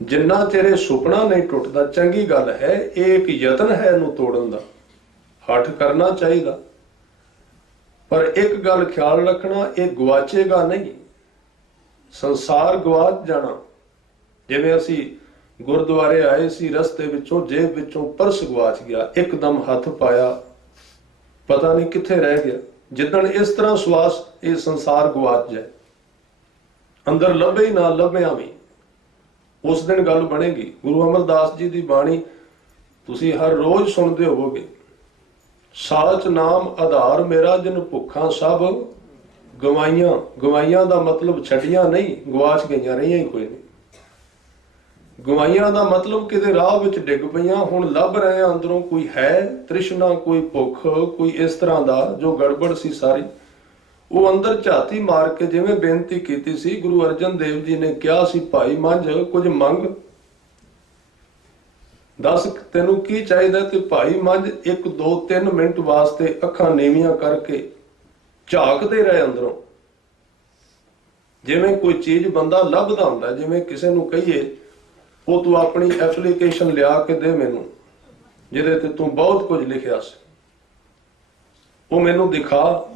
ਜਿੰਨਾ ਚਿਰ ਸੁਪਨਾ ਨਹੀਂ ਟੁੱਟਦਾ, ਚੰਗੀ ਗੱਲ ਹੈ, ਇਹ ਇੱਕ ਯਤਨ ਹੈ ਇਹਨੂੰ ਤੋੜਨ ਦਾ, ਹੱਠ ਕਰਨਾ ਚਾਹੀਦਾ। ਪਰ ਇੱਕ ਗੱਲ ਖਿਆਲ ਰੱਖਣਾ, ਇਹ ਗਵਾਚੇਗਾ ਨਹੀਂ। ਸੰਸਾਰ ਗਵਾਚ ਜਾਣਾ। ਜਿਵੇਂ ਅਸੀਂ ਗੁਰਦੁਆਰੇ ਆਏ ਸੀ, ਰਸਤੇ ਵਿੱਚੋਂ ਜੇਬ ਵਿੱਚੋਂ ਪਰਸ ਗਵਾਚ ਗਿਆ, ਇੱਕਦਮ ਹੱਥ ਪਾਇਆ, ਪਤਾ ਨਹੀਂ ਕਿੱਥੇ ਰਹਿ ਗਿਆ। ਜਿੱਦਣ ਇਸ ਤਰ੍ਹਾਂ ਸਵਾਸ ਇਹ ਸੰਸਾਰ ਗਵਾਚ ਜਾਏ, ਅੰਦਰ ਲੱਭੇ ਹੀ ਨਾ ਲੱਭਿਆ ਵੀ, ਉਸ ਦਿਨ ਗੱਲ ਬਣੇਗੀ। ਗੁਰੂ ਅਮਰਦਾਸ ਜੀ ਦੀ ਬਾਣੀ ਤੁਸੀਂ ਹਰ ਰੋਜ਼ ਸੁਣਦੇ ਹੋਵੋਗੇ, ਸਾਚ ਨਾਮ ਆਧਾਰ ਮੇਰਾ, ਜਿਨ ਭੁੱਖਾਂ ਸਭ ਗਵਾਈਆਂ। ਗਵਾਈਆਂ ਦਾ ਮਤਲਬ ਛੱਡੀਆਂ ਨਹੀਂ, ਗਵਾਚ ਗਈਆਂ, ਰਹੀਆਂ ਹੀ ਕੋਈ ਨਹੀਂ। ਗਵਾਈਆਂ ਦਾ ਮਤਲਬ ਕਿਤੇ ਰਾਹ ਵਿੱਚ ਡਿੱਗ ਪਈਆਂ, ਹੁਣ ਲੱਭ ਰਹੇ ਆ ਅੰਦਰੋਂ, ਕੋਈ ਹੈ ਤ੍ਰਿਸ਼ਨਾ, ਕੋਈ ਭੁੱਖ, ਕੋਈ ਇਸ ਤਰ੍ਹਾਂ ਦਾ ਜੋ ਗੜਬੜ ਸੀ ਸਾਰੀ। ਉਹ ਅੰਦਰ ਝਾਤੀ ਮਾਰ ਕੇ ਜਿਵੇਂ ਬੇਨਤੀ ਕੀਤੀ ਸੀ, ਗੁਰੂ ਅਰਜਨ ਦੇਵ ਜੀ ਨੇ ਕਿਹਾ ਸੀ, ਭਾਈ ਮੰਝ ਕੁਝ ਮੰਗ, ਦੱਸ ਤੈਨੂੰ ਕੀ ਚਾਹੀਦਾ। ਤੇ ਭਾਈ ਮੰਝ 1, 2, 3 ਮਿੰਟ ਵਾਸਤੇ ਅੱਖਾਂ ਨੀਵੀਆਂ ਕਰਕੇ ਝਾਕਦੇ ਰਹੇ ਅੰਦਰੋਂ, ਜਿਵੇਂ ਕੋਈ ਚੀਜ਼ ਬੰਦਾ ਲੱਭਦਾ ਹੁੰਦਾ। ਜਿਵੇਂ ਕਿਸੇ ਨੂੰ ਕਹੀਏ, ਉਹ ਤੂੰ ਆਪਣੀ ਐਪਲੀਕੇਸ਼ਨ ਲਿਆ ਕੇ ਦੇ ਮੈਨੂੰ, ਜਿਹਦੇ ਤੇ ਤੂੰ ਬਹੁਤ ਕੁਝ ਲਿਖਿਆ ਸੀ, ਉਹ ਮੈਨੂੰ ਦਿਖਾ।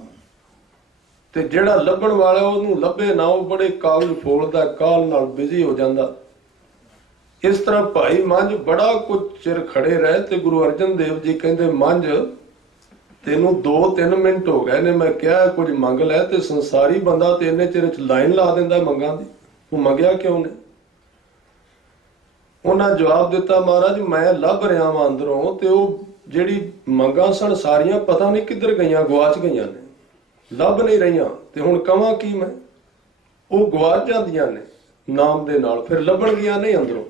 ਤੇ ਜਿਹੜਾ ਲੱਭਣ ਵਾਲਾ ਉਹਨੂੰ ਲੱਭੇ ਨਾ, ਉਹ ਬੜੇ ਕਾਗਜ਼ ਫੋਲਦਾ, ਕਾਲ ਨਾਲ ਬਿਜ਼ੀ ਹੋ ਜਾਂਦਾ। ਇਸ ਤਰ੍ਹਾਂ ਭਾਈ ਮੰਝ ਬੜਾ ਕੁਝ ਚਿਰ ਖੜੇ ਰਹੇ ਤੇ ਗੁਰੂ ਅਰਜਨ ਦੇਵ ਜੀ ਕਹਿੰਦੇ, ਮੰਝ ਤੈਨੂੰ 2-3 ਮਿੰਟ ਹੋ ਗਏ ਨੇ, ਮੈਂ ਕਿਹਾ ਕੁਝ ਮੰਗ ਲੈ। ਤੇ ਸੰਸਾਰੀ ਬੰਦਾ ਤੇ ਇੰਨੇ ਚਿਰ ਚ ਲਾਈਨ ਲਾ ਦਿੰਦਾ ਮੰਗਾਂ ਦੀ, ਤੂੰ ਮੰਗਿਆ ਕਿਉਂ ਨੇ? ਉਹਨਾਂ ਜਵਾਬ ਦਿੱਤਾ, ਮਹਾਰਾਜ ਮੈਂ ਲੱਭ ਰਿਹਾ ਵਾਂ ਅੰਦਰੋਂ, ਤੇ ਉਹ ਜਿਹੜੀ ਮੰਗਾਂ ਸਨ ਸਾਰੀਆਂ ਪਤਾ ਨਹੀਂ ਕਿੱਧਰ ਗਈਆਂ, ਗਵਾਚ ਗਈਆਂ ਨੇ, ਲੱਭ ਨਹੀਂ ਰਹੀਆਂ। ਤੇ ਹੁਣ ਕਵਾਂ ਕੀ ਮੈਂ, ਉਹ ਗਵਾਚ ਜਾਂਦੀਆਂ ਨੇ ਨਾਮ ਦੇ ਨਾਲ, ਫਿਰ ਲੱਭਣਗੀਆਂ ਨਹੀਂ ਅੰਦਰੋਂ।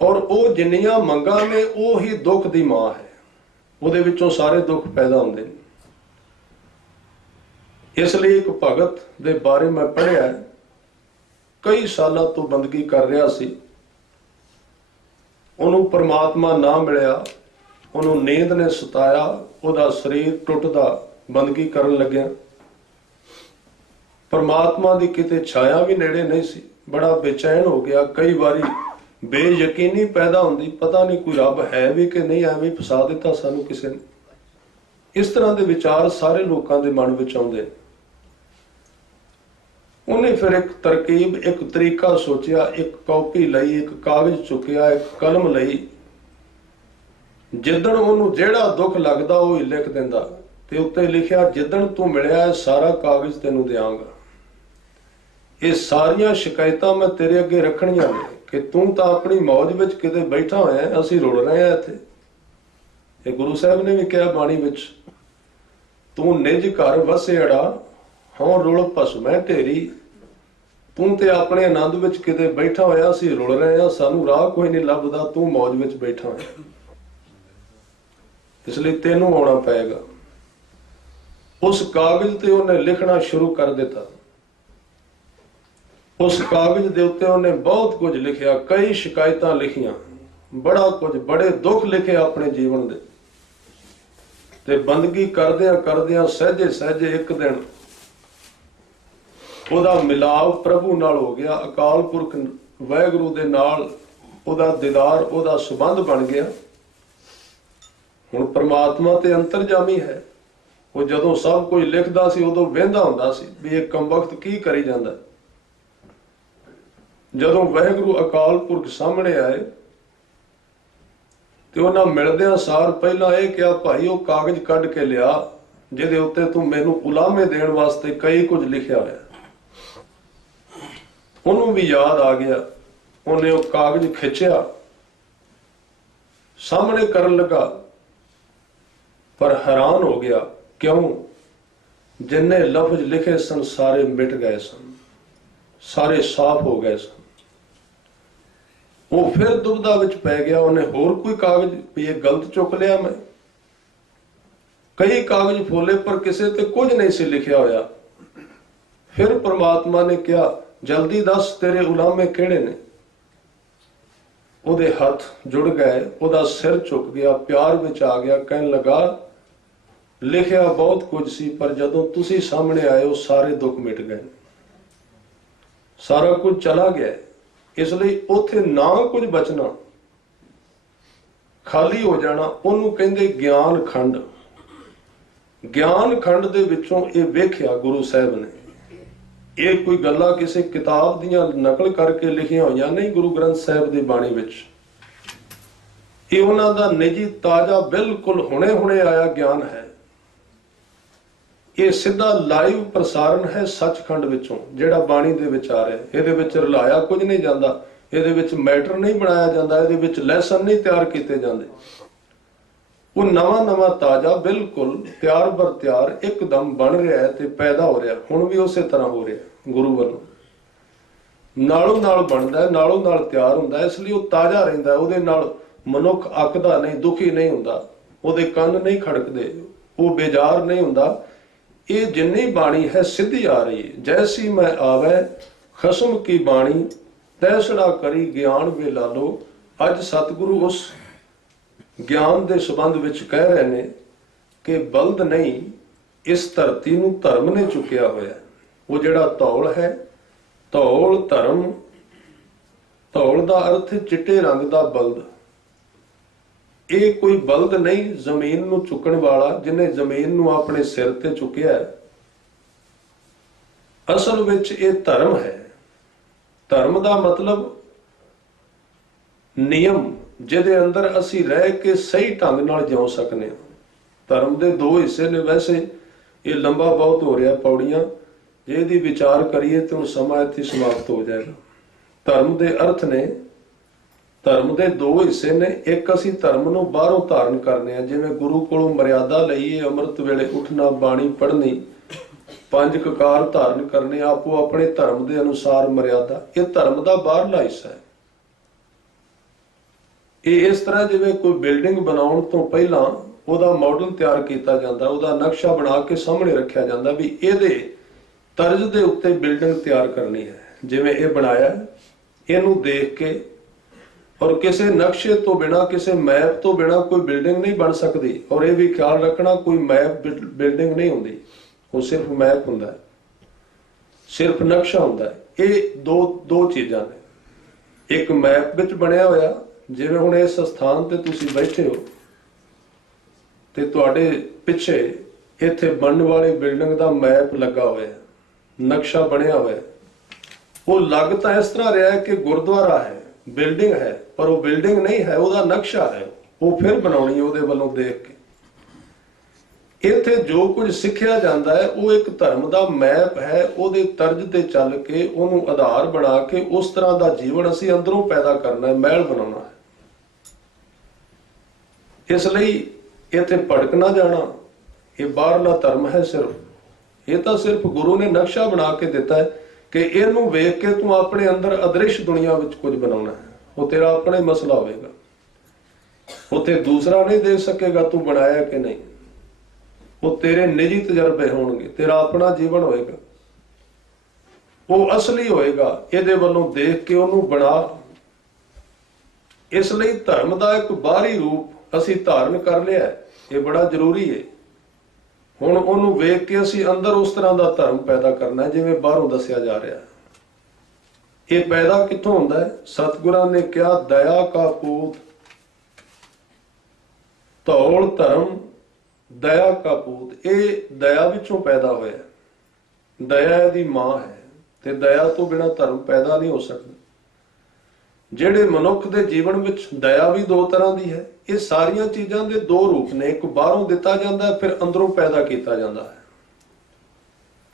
ਔਰ ਉਹ ਜਿੰਨੀਆਂ ਮੰਗਾਂ ਨੇ ਉਹ ਹੀ ਦੁੱਖ ਦੀ ਮਾਂ ਹੈ, ਉਹਦੇ ਵਿੱਚੋਂ ਸਾਰੇ ਦੁੱਖ ਪੈਦਾ ਹੁੰਦੇ ਨੇ। ਇਸ ਲਈ ਇੱਕ ਭਗਤ ਦੇ ਬਾਰੇ ਮੈਂ ਪੜ੍ਹਿਆ, ਕਈ ਸਾਲਾਂ ਤੋਂ ਬੰਦਗੀ ਕਰ ਰਿਹਾ ਸੀ, ਉਹਨੂੰ ਪਰਮਾਤਮਾ ਨਾ ਮਿਲਿਆ, ਉਹਨੂੰ ਨੀਂਦ ਨੇ ਸਤਾਇਆ, ਉਹਦਾ ਸਰੀਰ ਟੁੱਟਦਾ ਬੰਦਗੀ ਕਰਨ ਲੱਗਿਆ। ਪਰਮਾਤਮਾ ਦੀ ਕਿਤੇ ਛਾਇਆ ਵੀ ਨੇੜੇ ਨਹੀਂ ਸੀ, ਬੜਾ ਬੇਚੈਨ ਹੋ ਗਿਆ। ਕਈ ਵਾਰੀ ਬੇਯਕੀਨੀ ਪੈਦਾ ਹੁੰਦੀ, ਪਤਾ ਨਹੀਂ ਕੋਈ ਰੱਬ ਹੈ ਵੀ ਕਿ ਨਹੀਂ, ਐਵੇਂ ਫਸਾ ਦਿੱਤਾ ਸਾਨੂੰ ਕਿਸੇ ਨੇ। ਇਸ ਤਰ੍ਹਾਂ ਦੇ ਵਿਚਾਰ ਸਾਰੇ ਲੋਕਾਂ ਦੇ ਮਨ ਵਿੱਚ ਆਉਂਦੇ। ਉਹਨੇ ਫਿਰ ਇੱਕ ਤਰਕੀਬ, ਇੱਕ ਤਰੀਕਾ ਸੋਚਿਆ। ਇੱਕ ਕਾਪੀ ਲਈ, ਇੱਕ ਕਾਗਜ਼ ਚੁੱਕਿਆ, ਇੱਕ ਕਲਮ ਲਈ। ਜਿੱਦਣ ਉਹਨੂੰ ਜਿਹੜਾ ਦੁੱਖ ਲੱਗਦਾ ਉਹ ਹੀ ਲਿਖ ਦਿੰਦਾ, ਤੇ ਉੱਤੇ ਲਿਖਿਆ, ਜਿੱਦਣ ਤੂੰ ਮਿਲਿਆ ਸਾਰਾ ਕਾਗਜ਼ ਤੈਨੂੰ ਦਿਆਂਗਾ। ਇਹ ਸਾਰੀਆਂ ਸ਼ਿਕਾਇਤਾਂ ਮੈਂ ਤੇਰੇ ਅੱਗੇ ਰੱਖਣੀਆਂ ਨੇ ਕਿ ਤੂੰ ਤਾਂ ਆਪਣੀ ਮੌਜ ਵਿੱਚ ਕਿਤੇ ਬੈਠਾ ਹੋਇਆ, ਅਸੀਂ ਰੁਲ ਰਹੇ ਹਾਂ ਇੱਥੇ। ਇਹ ਗੁਰੂ ਸਾਹਿਬ ਨੇ ਵੀ ਕਿਹਾ ਬਾਣੀ ਵਿੱਚ, ਤੂੰ ਨਿਜ ਘਰ ਵਸੇੜਾ ਹੋਂ ਰੁਲ ਭਸਮੈ ਢੇਰੀ। ਤੂੰ ਤੇ ਆਪਣੇ ਆਨੰਦ ਵਿੱਚ ਕਿਤੇ ਬੈਠਾ ਹੋਇਆ, ਅਸੀਂ ਰੁਲ ਰਹੇ ਹਾਂ, ਸਾਨੂੰ ਰਾਹ ਕੋਈ ਨਹੀਂ ਲੱਭਦਾ, ਤੂੰ ਮੌਜ ਵਿੱਚ ਬੈਠਾ ਹੋਇਆ, ਇਸ ਲਈ ਤੈਨੂੰ ਆਉਣਾ ਪਏਗਾ। ਉਸ ਕਾਗਜ਼ ਤੇ ਉਹਨੇ ਲਿਖਣਾ ਸ਼ੁਰੂ ਕਰ ਦਿੱਤਾ। ਉਸ ਕਾਗਜ਼ ਦੇ ਉੱਤੇ ਉਹਨੇ ਬਹੁਤ ਕੁਝ ਲਿਖਿਆ, ਕਈ ਸ਼ਿਕਾਇਤਾਂ ਲਿਖੀਆਂ, ਬੜਾ ਕੁਝ, ਬੜੇ ਦੁੱਖ ਲਿਖੇ ਆਪਣੇ ਜੀਵਨ ਦੇ। ਤੇ ਬੰਦਗੀ ਕਰਦਿਆਂ ਕਰਦਿਆਂ ਸਹਿਜੇ ਸਹਿਜੇ ਇੱਕ ਦਿਨ ਉਹਦਾ ਮਿਲਾਪ ਪ੍ਰਭੂ ਨਾਲ ਹੋ ਗਿਆ। ਅਕਾਲ ਪੁਰਖ ਵਾਹਿਗੁਰੂ ਦੇ ਨਾਲ ਉਹਦਾ ਦੀਦਾਰ, ਉਹਦਾ ਸੰਬੰਧ ਬਣ ਗਿਆ। ਹੁਣ ਪਰਮਾਤਮਾ ਤੇ ਅੰਤਰਜਾਮੀ ਹੈ। ਉਹ ਜਦੋਂ ਸਭ ਕੁਝ ਲਿਖਦਾ ਸੀ ਉਦੋਂ ਵਹਿੰਦਾ ਹੁੰਦਾ ਸੀ ਵੀ ਇਹ ਕਮਬਖਤ ਕੀ ਕਰੀ ਜਾਂਦਾ। ਜਦੋਂ ਵਾਹਿਗੁਰੂ ਅਕਾਲ ਪੁਰਖ ਸਾਹਮਣੇ ਆਏ ਤੇ ਉਹਨਾਂ ਮਿਲਦਿਆਂ ਸਾਰ ਪਹਿਲਾਂ ਇਹ ਕਿਹਾ, ਭਾਈ ਉਹ ਕਾਗਜ਼ ਕੱਢ ਕੇ ਲਿਆ ਜਿਹਦੇ ਉੱਤੇ ਤੂੰ ਮੈਨੂੰ ਉਲਾਮੇ ਦੇਣ ਵਾਸਤੇ ਕਈ ਕੁਝ ਲਿਖਿਆ ਹੋਇਆ। ਉਹਨੂੰ ਵੀ ਯਾਦ ਆ ਗਿਆ, ਉਹਨੇ ਉਹ ਕਾਗਜ਼ ਖਿੱਚਿਆ, ਸਾਹਮਣੇ ਕਰਨ ਲੱਗਾ, ਪਰ ਹੈਰਾਨ ਹੋ ਗਿਆ। ਕਿਉਂ? ਜਿੰਨੇ ਲਫ਼ਜ਼ ਲਿਖੇ ਸਨ ਸਾਰੇ ਮਿਟ ਗਏ ਸਨ, ਸਾਰੇ ਸਾਫ਼ ਹੋ ਗਏ ਸਨ। ਉਹ ਫਿਰ ਦੁਬਦਾ ਵਿੱਚ ਪੈ ਗਿਆ। ਉਹਨੇ ਹੋਰ ਕੋਈ ਕਾਗਜ਼ ਵੀ ਇਹ ਗਲਤ ਚੁੱਕ ਲਿਆ ਮੈਂ। ਕਈ ਕਾਗਜ਼ ਫੋਲੇ ਪਰ ਕਿਸੇ ਤੇ ਕੁਝ ਨਹੀਂ ਸੀ ਲਿਖਿਆ ਹੋਇਆ। ਫਿਰ ਪ੍ਰਮਾਤਮਾ ਨੇ ਕਿਹਾ, ਜਲਦੀ ਦੱਸ ਤੇਰੇ ਉਲਾਮੇ ਕਿਹੜੇ ਨੇ? ਉਹਦੇ ਹੱਥ ਜੁੜ ਗਏ, ਉਹਦਾ ਸਿਰ ਝੁਕ ਗਿਆ, ਪਿਆਰ ਵਿੱਚ ਆ ਗਿਆ, ਕਹਿਣ ਲੱਗਾ, ਲਿਖਿਆ ਬਹੁਤ ਕੁਝ ਸੀ ਪਰ ਜਦੋਂ ਤੁਸੀਂ ਸਾਹਮਣੇ ਆਏ ਹੋ ਸਾਰੇ ਦੁੱਖ ਮਿਟ ਗਏ, ਸਾਰਾ ਕੁਝ ਚਲਾ ਗਿਆ। ਇਸ ਲਈ ਉੱਥੇ ਨਾ ਕੁਝ ਬਚਣਾ, ਖਾਲੀ ਹੋ ਜਾਣਾ, ਉਹਨੂੰ ਕਹਿੰਦੇ ਗਿਆਨ ਖੰਡ। ਗਿਆਨ ਖੰਡ ਦੇ ਵਿੱਚੋਂ ਇਹ ਵੇਖਿਆ ਗੁਰੂ ਸਾਹਿਬ ਨੇ। ਇਹ ਕੋਈ ਗੱਲਾਂ ਕਿਸੇ ਕਿਤਾਬ ਦੀਆਂ ਨਕਲ ਕਰਕੇ ਲਿਖੀਆਂ ਹੋਈਆਂ ਨਹੀਂ। ਗੁਰੂ ਗ੍ਰੰਥ ਸਾਹਿਬ ਦੀ ਬਾਣੀ ਵਿੱਚ ਇਹ ਉਹਨਾਂ ਦਾ ਨਿੱਜੀ ਤਾਜ਼ਾ ਬਿਲਕੁਲ ਹੁਣੇ ਹੁਣੇ ਆਇਆ ਗਿਆਨ ਹੈ। ਇਹ ਸਿੱਧਾ ਲਾਈਵ ਪ੍ਰਸਾਰਣ ਹੈ ਸੱਚਖੰਡ ਵਿੱਚੋਂ, ਜਿਹੜਾ ਬਾਣੀ ਦੇ ਵਿੱਚ ਆ ਰਿਹਾ। ਇਹਦੇ ਵਿੱਚ ਰਲਾਇਆ ਕੁਝ ਨਹੀਂ ਜਾਂਦਾ, ਇਹਦੇ ਵਿੱਚ ਮੈਟਰ ਨਹੀਂ ਬਣਾਇਆ ਜਾਂਦਾ, ਇਹਦੇ ਵਿੱਚ ਲੈਸਨ ਨਹੀਂ ਤਿਆਰ ਕੀਤੇ ਜਾਂਦੇ। ਉਹ ਨਵਾਂ ਨਵਾਂ ਤਾਜ਼ਾ ਬਿਲਕੁਲ ਤਿਆਰ ਬਰ ਤਿਆਰ ਇੱਕਦਮ ਬਣ ਰਿਹਾ ਹੈ ਤੇ ਪੈਦਾ ਹੋ ਰਿਹਾ। ਹੁਣ ਵੀ ਉਸੇ ਤਰ੍ਹਾਂ ਹੋ ਰਿਹਾ, ਗੁਰੂ ਵੱਲੋਂ ਨਾਲੋਂ ਨਾਲ ਬਣਦਾ ਹੈ, ਨਾਲੋਂ ਨਾਲ ਤਿਆਰ ਹੁੰਦਾ। ਇਸ ਲਈ ਉਹ ਤਾਜ਼ਾ ਰਹਿੰਦਾ। ਉਹਦੇ ਨਾਲ ਮਨੁੱਖ ਅੱਕਦਾ ਨਹੀਂ, ਦੁਖੀ ਨਹੀਂ ਹੁੰਦਾ, ਉਹਦੇ ਕੰਨ ਨਹੀਂ ਖੜਕਦੇ, ਉਹ ਬੇਜ਼ਾਰ ਨਹੀਂ ਹੁੰਦਾ। ਇਹ ਜਿੰਨੀ ਬਾਣੀ ਹੈ ਸਿੱਧੀ ਆ ਰਹੀ ਹੈ। ਜੈਸੀ ਮੈਂ ਆਵੇ ਖਸਮ ਕੀ ਬਾਣੀ ਤੈਸੜਾ ਕਰੀ ਗਿਆਨ ਵੇ ਲਾਲੋ। ਅੱਜ ਸਤਿਗੁਰੂ ਉਸ ਗਿਆਨ ਦੇ ਸੰਬੰਧ ਵਿੱਚ ਕਹਿ ਰਹੇ ਨੇ ਕਿ ਬਲਦ ਨਹੀਂ, ਇਸ ਧਰਤੀ ਨੂੰ ਧਰਮ ਨੇ ਚੁੱਕਿਆ ਹੋਇਆ। ਉਹ ਜਿਹੜਾ ਧੌਲ ਹੈ, ਧੌਲ ਧਰਮ, ਧੌਲ ਦਾ ਅਰਥ ਚਿੱਟੇ ਰੰਗ ਦਾ ਬਲਦ। ਇਹ ਕੋਈ ਬਲਦ ਨਹੀਂ ਜ਼ਮੀਨ ਨੂੰ ਚੁੱਕਣ ਵਾਲਾ, ਜਿਹਨੇ ਜ਼ਮੀਨ ਨੂੰ ਆਪਣੇ ਸਿਰ ਤੇ ਚੁੱਕਿਆ ਹੈ। ਅਸਲ ਵਿੱਚ ਇਹ ਧਰਮ ਹੈ। ਧਰਮ ਦਾ ਮਤਲਬ ਨਿਯਮ, ਜਿਹਦੇ ਅੰਦਰ ਅਸੀਂ ਰਹਿ ਕੇ ਸਹੀ ਢੰਗ ਨਾਲ ਜਿਉ ਸਕਨੇ ਹਾਂ। ਧਰਮ ਦੇ ਦੋ ਹਿੱਸੇ ਨੇ। ਵੈਸੇ ਇਹ ਲੰਬਾ ਬਹੁਤ ਹੋ ਰਿਹਾ ਪੌੜੀਆਂ, ਜੇ ਇਹਦੀ ਵਿਚਾਰ ਕਰੀਏ ਤਾਂ ਸਮਾਂ ਇੱਥੇ ਸਮਾਪਤ ਹੋ ਜਾਏਗਾ। ਧਰਮ ਦੇ ਅਰਥ ਨੇ ਧਰਮ ਦੇ ਦੋ ਹਿੱਸੇ ਨੇ। ਇੱਕ ਅਸੀਂ ਧਰਮ ਨੂੰ ਬਾਹਰੋਂ ਧਾਰਨ ਕਰਨੇ ਆ, ਜਿਵੇਂ ਗੁਰੂ ਕੋਲੋਂ ਮਰਿਆਦਾ ਲਈਏ, ਅੰਮ੍ਰਿਤ ਵੇਲੇ ਉੱਠਣਾ, ਬਾਣੀ ਪੜ੍ਹਨੀ, ਪੰਜ ਕਕਾਰ ਧਾਰਨ ਕਰਨੇ, ਆਪੋ ਆਪਣੇ ਧਰਮ ਦੇ ਅਨੁਸਾਰ ਮਰਿਆਦਾ। ਇਹ ਧਰਮ ਦਾ ਬਾਹਰਲਾ ਹਿੱਸਾ ਹੈ। ਇਹ ਇਸ ਤਰ੍ਹਾਂ ਜਿਵੇਂ ਕੋਈ ਬਿਲਡਿੰਗ ਬਣਾਉਣ ਤੋਂ ਪਹਿਲਾਂ ਉਹਦਾ ਮਾਡਲ ਤਿਆਰ ਕੀਤਾ ਜਾਂਦਾ, ਉਹਦਾ ਨਕਸ਼ਾ ਬਣਾ ਕੇ ਸਾਹਮਣੇ ਰੱਖਿਆ ਜਾਂਦਾ ਵੀ ਇਹਦੇ ਤਰਜ਼ ਦੇ ਉੱਤੇ ਬਿਲਡਿੰਗ ਤਿਆਰ ਕਰਨੀ ਹੈ। ਜਿਵੇਂ ਇਹ ਬਣਾਇਆ, ਇਹਨੂੰ ਦੇਖ ਕੇ ਔਰ ਕਿਸੇ ਨਕਸ਼ੇ ਤੋਂ ਬਿਨਾ, ਕਿਸੇ ਮੈਪ ਤੋਂ ਬਿਨਾ ਕੋਈ ਬਿਲਡਿੰਗ ਨਹੀਂ ਬਣ ਸਕਦੀ। ਔਰ ਇਹ ਵੀ ਖਿਆਲ ਰੱਖਣਾ, ਕੋਈ ਮੈਪ ਬਿਲਡਿੰਗ ਨਹੀਂ ਹੁੰਦੀ, ਉਹ ਸਿਰਫ ਮੈਪ ਹੁੰਦਾ ਹੈ, ਸਿਰਫ ਨਕਸ਼ਾ ਹੁੰਦਾ ਹੈ। ਇਹ ਦੋ ਚੀਜ਼ਾਂ ਨੇ। ਇੱਕ ਮੈਪ ਵਿੱਚ ਬਣਿਆ ਹੋਇਆ, ਜਿਵੇਂ ਹੁਣ ਇਸ ਸਥਾਨ ਤੇ ਤੁਸੀਂ ਬੈਠੇ ਹੋ ਤੇ ਤੁਹਾਡੇ ਪਿੱਛੇ ਇੱਥੇ ਬਣਨ ਵਾਲੀ ਬਿਲਡਿੰਗ ਦਾ ਮੈਪ ਲੱਗਾ ਹੋਇਆ, ਨਕਸ਼ਾ ਬਣਿਆ ਹੋਇਆ। ਉਹ ਲੱਗ ਤਾਂ ਇਸ ਤਰ੍ਹਾਂ ਰਿਹਾ ਕਿ ਗੁਰਦੁਆਰਾ ਹੈ, ਬਿਲਡਿੰਗ ਹੈ, ਪਰ ਉਹ ਬਿਲਡਿੰਗ ਨਹੀਂ ਹੈ, ਉਹਦਾ ਨਕਸ਼ਾ ਹੈ। ਉਹ ਫਿਰ ਬਣਾਉਣੀ ਉਹਦੇ ਵੱਲੋਂ ਦੇਖ ਕੇ। ਇੱਥੇ ਜੋ ਕੁਝ ਸਿੱਖਿਆ ਜਾਂਦਾ ਹੈ ਉਹ ਇੱਕ ਧਰਮ ਦਾ ਮੈਪ ਹੈ। ਉਹਦੇ ਤਰਜ਼ ਤੇ ਚੱਲ ਕੇ, ਉਹਨੂੰ ਆਧਾਰ ਬਣਾ ਕੇ ਉਸ ਤਰ੍ਹਾਂ ਦਾ ਜੀਵਨ ਅਸੀਂ ਅੰਦਰੋਂ ਪੈਦਾ ਕਰਨਾ ਹੈ, ਮਹਿਲ ਬਣਾਉਣਾ ਹੈ। ਇਸ ਲਈ ਇੱਥੇ ਭਟਕ ਨਾ ਜਾਣਾ। ਇਹ ਬਾਹਰਲਾ ਧਰਮ ਹੈ ਸਿਰਫ। ਇਹ ਤਾਂ ਸਿਰਫ ਗੁਰੂ ਨੇ ਨਕਸ਼ਾ ਬਣਾ ਕੇ ਦਿੱਤਾ ਹੈ ਕਿ ਇਹਨੂੰ ਵੇਖ ਕੇ ਤੂੰ ਆਪਣੇ ਅੰਦਰ ਅਦ੍ਰਿਸ਼ ਦੁਨੀਆ ਵਿੱਚ ਕੁਝ ਬਣਾਉਣਾ ਹੈ। ਉਹ ਤੇਰਾ ਆਪਣਾ ਹੀ ਮਸਲਾ ਹੋਵੇਗਾ। ਉੱਥੇ ਦੂਸਰਾ ਨਹੀਂ ਦੇਖ ਸਕੇਗਾ ਤੂੰ ਬਣਾਇਆ ਕਿ ਨਹੀਂ। ਉਹ ਤੇਰੇ ਨਿੱਜੀ ਤਜਰਬੇ ਹੋਣਗੇ, ਤੇਰਾ ਆਪਣਾ ਜੀਵਨ ਹੋਏਗਾ, ਉਹ ਅਸਲੀ ਹੋਏਗਾ। ਇਹਦੇ ਵੱਲੋਂ ਦੇਖ ਕੇ ਉਹਨੂੰ ਬਣਾ। ਇਸ ਲਈ ਧਰਮ ਦਾ ਇੱਕ ਬਾਹਰੀ ਰੂਪ ਅਸੀਂ ਧਾਰਨ ਕਰ ਲਿਆ, ਇਹ ਬੜਾ ਜ਼ਰੂਰੀ ਹੈ। ਹੁਣ ਉਹਨੂੰ ਵੇਖ ਕੇ ਅਸੀਂ ਅੰਦਰ ਉਸ ਤਰ੍ਹਾਂ ਦਾ ਧਰਮ ਪੈਦਾ ਕਰਨਾ ਹੈ ਜਿਵੇਂ ਬਾਹਰੋਂ ਦੱਸਿਆ ਜਾ ਰਿਹਾ। ਇਹ ਪੈਦਾ ਕਿੱਥੋਂ ਹੁੰਦਾ ਹੈ? ਸਤਿਗੁਰਾਂ ਨੇ ਕਿਹਾ, ਦਇਆ ਕਾ ਪੂਤ, ਧੌਲ ਧਰਮ ਦਇਆ ਕਾ ਪੂਤ। ਇਹ ਦਇਆ ਵਿੱਚੋਂ ਪੈਦਾ ਹੋਇਆ। ਦਇਆ ਇਹਦੀ ਮਾਂ ਹੈ ਤੇ ਦਇਆ ਤੋਂ ਬਿਨਾਂ ਧਰਮ ਪੈਦਾ ਨਹੀਂ ਹੋ ਸਕਦਾ। ਜਿਹੜੇ ਮਨੁੱਖ ਦੇ ਜੀਵਨ ਵਿੱਚ ਦਇਆ ਵੀ ਦੋ ਤਰ੍ਹਾਂ ਦੀ ਹੈ। ਇਹ ਸਾਰੀਆਂ ਚੀਜ਼ਾਂ ਦੇ ਦੋ ਰੂਪ ਨੇ। ਇੱਕ ਬਾਹਰੋਂ ਦਿੱਤਾ ਜਾਂਦਾ, ਫਿਰ ਅੰਦਰੋਂ ਪੈਦਾ ਕੀਤਾ ਜਾਂਦਾ ਹੈ।